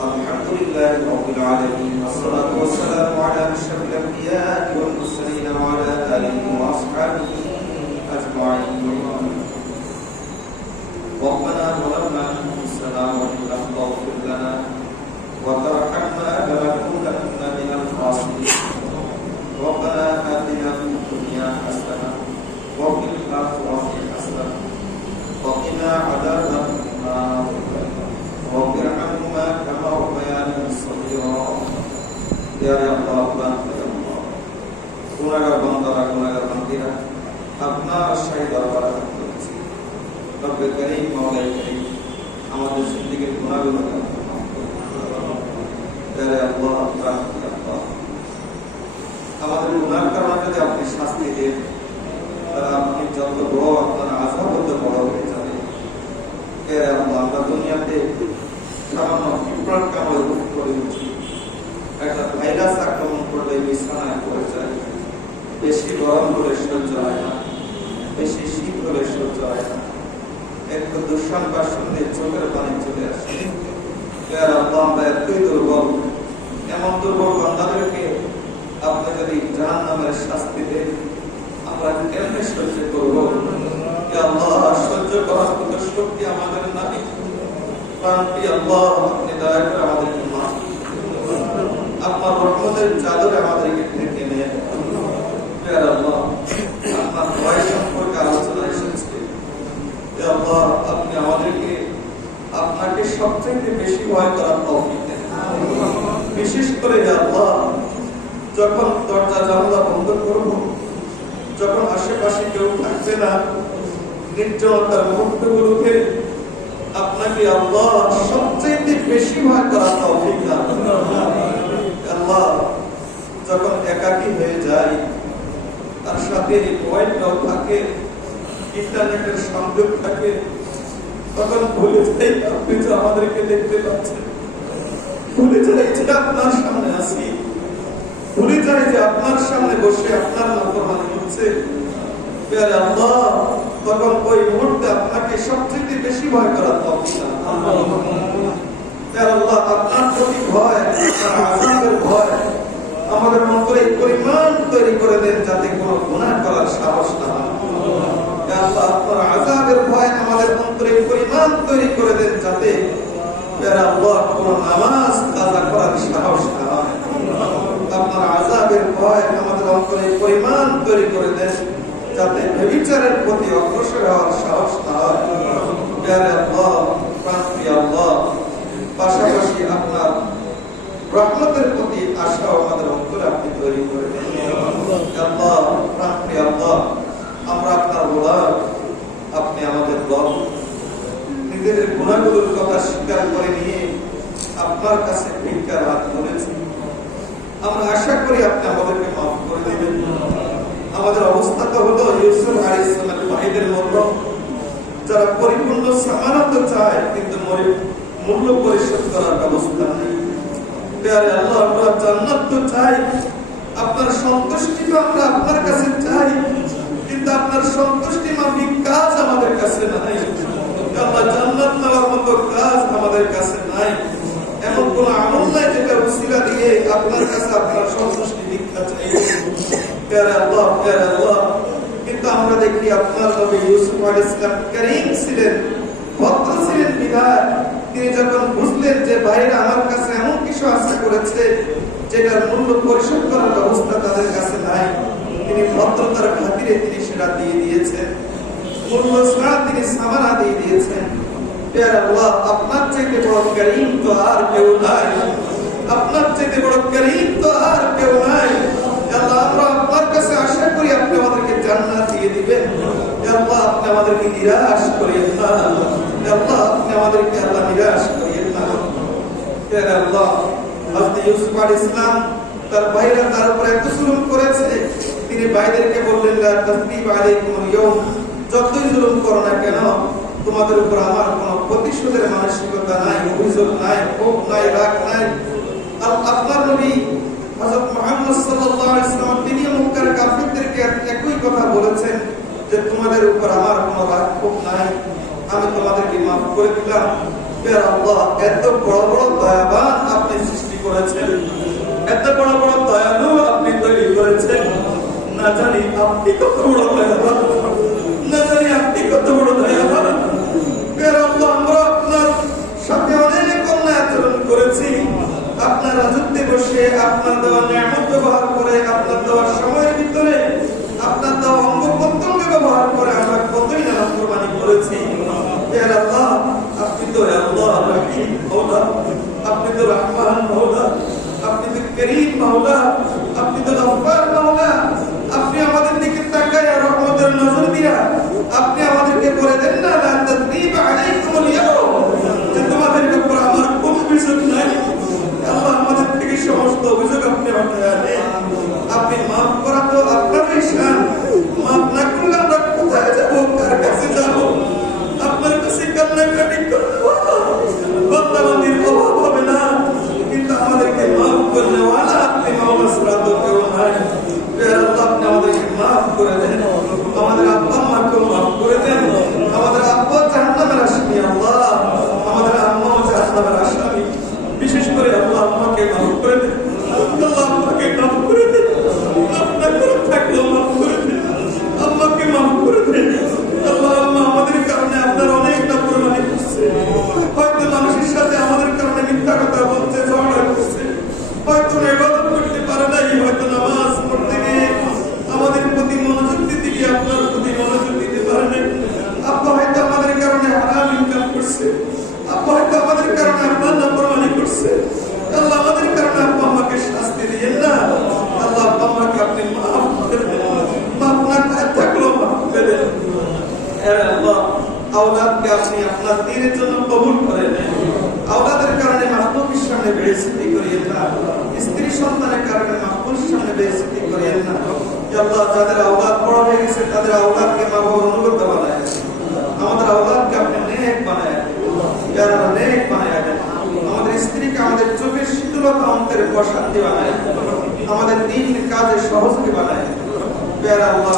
আলহামদুলিল্লাহি রাব্বিল আলামিন ওয়াসসালাতু ওয়াসসালামু আলা আশরাফিল আমবিয়া'i ওয়াল মুরসালিন ওয়া আলা আলিহি ওয়া আসহাবিহি আজমাইন। ربنا ظلمنا أنفسنا وإن لم تغفر لنا وترحمنا لنكونن من الخاسرين. ربنا آتنا في الدنيا حسنة وفي الآخرة حسنة وقنا عذاب النار. رب ارحمهما كما ربياني صغيرا. يا الله يا الله গুনাহগার বান্দারা, গুনাহগার বান্দীরা আপনার শাহী দরবারে রব্বে করিম, মাওলাই করিম, আমাদের জিন্দেগীর গুনাহগুলো মাফ করুন। ইয়া আল্লাহ, আমাদের গুনাহের কারণে যদি আপনি শাস্তি দেন, তাহলে আপনি যত বড় আপনার আযাব হতে বড় হয়ে যাবে। ইয়া আল্লাহ, আমরা দুনিয়াতে সামান্য পিঁপড়ার কামড়ে করে উঠি, একটা ভাইরাস আক্রমণ করলে বিছানায় পড়ে যায়, বেশি গরম হলে সহ্য হয় না, বেশি শীত হলে সহ্য হয় না, একটু দুঃসংবাদ শুনলে চোখের পানি চলে আসে। আমরা এতই দুর্বল, এমন দুর্বল বান্দাদেরকে আপনি যদি জাহান্নামের শাস্তি দেন, আমরা কেমনে সহ্য করবো? সহ্য করার মতো শক্তি আমাদের নাই। আল্লাহ, আপনি দয়া করে আমাদেরকে মাফ করুন, আপনার রহমতের চাদরে আমাদেরকে ঢেকে নেন। আল্লাহ, আপনার ভয় সম্পর্কে আলোচনা এসেছে। আল্লাহ, আপনি আমাদেরকে আপনাকে সবচেয়ে বেশি ভয় করার তৌফিক দেন। বিশেষ করে আল্লাহ, যখন দরজা জানালা বন্ধ করব, যখন আশেপাশে কেউ থাকবে না, নির্জনতার মুহূর্তগুলোকে আপনাকে আল্লাহ সবচেয়ে বেশি ভয় করার তৌফিক দান। আল্লাহ, যখন একাকী হয়ে যায়, তার সাথে মোবাইলটাও থাকে, ইন্টারনেটের সংযোগ থাকে, তখন ভুলে যাই আপনি যে আমাদেরকে দেখতে পাচ্ছেন, ভুলে যাই যে আপনার সামনে আছি, ভুলে যাই যে আপনার সামনে বসে আপনার নাফরমানি হচ্ছে। আল্লাহ, তখন ওই মুহূর্তে আপনাকে সবচেয়ে বেশি ভয় করার তৌফিক দান। আল্লাহ, আপনার প্রতি ভয়, আযাবের ভয় আমাদের মন করে পরিমাণ তৈরি করে দেন, যাতে কোনো গুনাহ করার সাহস না হয়। আল্লাহ আপনার আযাবের ভয় আমাদের অন্তরে পরিমাণ তৈরি করে দেন, যাতে আল্লাহ কোন নামাজ কাজা করার সাহস না হয়। আপনার আযাবের ভয় আমাদের অন্তরে পরিমাণ তৈরি করে দেন, যাতে ব্যভিচারের প্রতি অগ্রসর হওয়ার সাহস না হয়। আল্লাহ, প্রাণপ্রিয় আল্লাহ, পাশাপাশি আপনার রহমতের প্রতি আশা আমাদের অন্তরে আপনি তৈরি করে দেন। আল্লাহ, প্রাণপ্রিয় আল্লাহ, আমরা আপনার গোলাম, আপনি আমাদের রব। নিজেদের গুনাহগুলোর কথা স্বীকার করে নিয়ে আপনার কাছে ভিক্ষার হাত ধরেছি। আমরা আশা করি আপনি আমাদেরকে মাফ করে দিবেন। আমাদের অবস্থা তো হলো ইউসুফ আলাইহিস সালামের ভাইদের মতো, যারা পরিপূর্ণ সামানত চায় কিন্তু মূল্য পরিশোধ করার ব্যবস্থা নেই। আল্লাহ, আমরা জান্নাত তো চাই, আপনার সন্তুষ্টি তো আমরা আপনার কাছে চাই, কিন্তু আপনার সন্তুষ্টি মাফিক কাজ আমাদের কাছে নাই। আল্লাহ, জান্নাত নেওয়ার মতো কাজ আমাদের কাছে নাই। এমন কোন আমল নাই যেটা উসিলা দিয়ে আপনার কাছে আপনার সন্তুষ্টি ভিক্ষা চাই। আল্লাহ, কিন্তু আমরা দেখি আপনার নবী ইউসুফ আলাইহিস সালাম করিম ছিলেন, ভদ্র ছিলেন বিধায় তিনি যখন বুঝলেন যে ভাইরা আমার কাছে এমন কিছু আশা করেছে যেটার মূল্য পরিশোধ করার ব্যবস্থা তাদের কাছে নাই, তিনি ভদ্রতার খাতিরে তিনি সেটা দিয়ে দিয়েছেন। মূল্য ছাড়া তিনি সামানা দিয়ে দিয়েছেন। আল্লাহ, আপনার চাইতে বড় করিম তো আর কেউ নাই, আপনার চাইতে বড় করিম তো আর কেউ নাই। আল্লাহ, আমরা আপনার কাছে আশা করি আপনি আমাদেরকে জান্নাত দিয়ে দিবেন। আল্লাহ, আপনি আমাদেরকে নিরাশ করিয়েন না। আল্লাহ, আপনি আমাদেরকে আল্লাহ নিরাশ করিয়েন না। আল্লাহ, হযরত ইউসুফ আলাইহিস সালাম তার ভাইরা তার উপর এত জুলুম করেছে, তিনি ভাইদেরকে বললেন, লা তাসরিব আলাইকুমুল ইয়াউম, যতই জুলুম করো না কেন তোমাদের উপর আমার কোনো প্রতিশোধের মানসিকতা নাই, অভিযোগ নাই, ক্ষোভ নাই, রাগ নাই। আপনার নবী হযরত মুহাম্মদ সাল্লাল্লাহু আলাইহি ওয়াসাল্লাম তিনি মক্কার কাফিরদেরকে একই কথা বলেছেন যে তোমাদের উপর আমার কোনো রাগ ক্ষোভ নাই, আমি তোমাদেরকে মাফ করে দিলাম। আল্লাহ, এত বড় বড় দয়াবান আপনি সৃষ্টি করেছেন, এত বড় বড় দয়ালু আপনি তৈরি করেছেন, না জানি আপনি কত বড় দয়াবান, না জানি আপনি কত বড় দয়াবান। আল্লাহ, আমরা আপনার সাথে অনেক অন্যায় আচরণ করেছি, আপনার রাজত্বে বসে আপনার দেওয়া নিয়ামত ব্যবহার করে, আপনার দেওয়ার সময়ের ভিতরে আপনার দেওয়া অঙ্গ প্রত্যঙ্গ ব্যবহার করে আমরা কতই না নাফরমানি করেছি। আল্লাহ, আপনি তো আল্লাহ রহিম মাওলা, আপনি তো রহমান মাওলা, আপনি তো করিম মাওলা, আপনি তো গফফার মাওলা। আপনি আমাদের দিকে তাকায় রহমতের নজর দিয়া আপনি আমাদেরকে বলে দেন না, লা তাসরিব আলাইকুমুল ইয়াউম, যে তোমাদের উপর আমার কোনো অভিযোগ নাই। আল্লাহ, আমাদের থেকে সমস্ত অভিযোগ আপনি হটায়া দেন। আপনি মাফ করা তো আপনারই শান, মাফ না করলে আমরা কোথায় যাব, কার কাছে যাব? আপনার কাছে কান্নাকাটি করব, বান্দাবান্দির অভাব হবে না, কিন্তু আমাদেরকে মাফ করলে ওয়ালা আপনি মাওলা ছাড়া তো কেউ নাই। আল্লাহ, আপনি আমাদেরকে মাফ করে দেন, আমাদের আব্বা আম্মাকে মাফ করে দেন। আমাদের আব্বা জাহান্নামের আসামি, আল্লাহ আমাদের আম্মাও জাহান্নামের আসামি। বিশেষ করে আল্লাহ আম্মাকে মাফ করে দেন, আল্লাহ আম্মাকে মাফ করে দেন, আপনার করে থাকলেও মাফ করে দেন, আম্মাকে মাফ করে দেন। আল্লাহ, আম্মা আমাদের কারণে আপনার অনেক নাফরমানি করছে, হয়তো মানুষের সাথে আমাদের কারণে মিথ্যা কথা বলছে, ঝগড়া করছে, হয়তো ইবাদত করতে পারে নাই, হয়তো নামাজ পড়তে গিয়ে আমাদের প্রতি মনোযোগ দিতে গিয়ে আপনার প্রতি মনোযোগ দিতে পারে নাই। আব্বা হয়তো আমাদের কারণে হারাম ইনকাম করছে, আব্বা হয়তো আমাদের কারণে আপনার নাফরমানি করছে। আল্লাহ, আমাদের কারণে আব্বা আম্মাকে শাস্তি দিয়েন না। আল্লাহ, আব্বা আম্মাকে আপনি মাফ করে দেন, মাফ না করে থাকলেও মাফ করে দেন। আল্লাহ, আওলাদকে আপনি আপনার দ্বীনের জন্য কবুল করে নেন। আওলাদের কারণে মাহবুবের সামনে বেইজ্জতি করিয়েন না, স্ত্রী সন্তানের কারণে মাহবুবের সামনে বেইজ্জতি করিয়েন না। আল্লাহ, যাদের আওলাদ বড় হয়ে গেছে তাদের আওলাদকে মা বাবার অনুগত বানায়, আমাদের আওলাদকে আপনি নেক বানায় দেন, নেক বানায় দেন। আমাদের স্ত্রীকে আমাদের চোখের শীতলতা, অন্তরের প্রশান্তি বানায়, আমাদের দ্বীনের কাজে সহযোগী বানায়। আল্লাহ,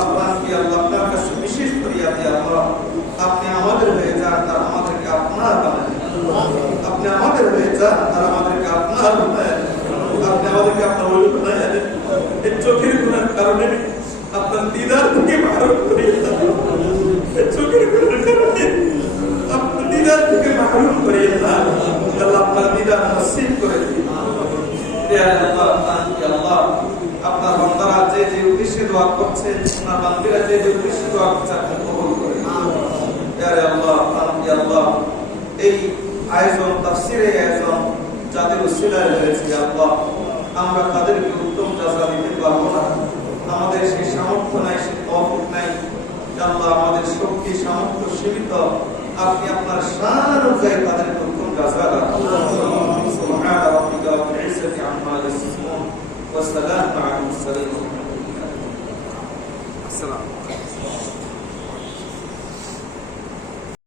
আপনার কাছে বিশেষ ফরিয়াদ, আল্লাহ আপনি আমাদের হয়ে যান আর আমাদেরকে আপনার বানায়, আপনি আমাদের হয়ে যান আর আমাদেরকে আপনার বানায়, আপনি আমাদেরকে আপনার ওলি বানায় দেন। এই চোখের গুনার কারণে আপনার দিদার থেকে ভারত করিয়ে দেন। চোখের গুণের কারণে আপনার দিদার থেকে মাহরুম করে আল্লাহ আপনার দিদার নসিব করে দিন। আল্লাহ আপনার বান্দারা যে যে উদ্দেশ্যে দোয়া করছে, আপনার বান্দিরা যে যে উদ্দেশ্যে দোয়া করছে আপনি কবুল করে আল্লাহ এই আয়োজন তাফসীরের আয়োজন যাদের উসিলায় হয়েছে আল্লাহ আমরা তাদেরকে উত্তম জাযা দিতে পারবো না, আমাদের সেই সামর্থ্য নাই, সেই তৌফিক নাই আল্লাহ, আমাদের শক্তি সামর্থ্য সীমিত, আপনি আপনার শান অনুযায়ী তাদেরকে উত্তম জাযা দান। সুবহান রাব্বিকা রাব্বিল ইজ্জাতি আম্মা ইয়াসিফুন ওয়া সালামুন আলাল মুরসালিন। আসসালামু আলাইকুম।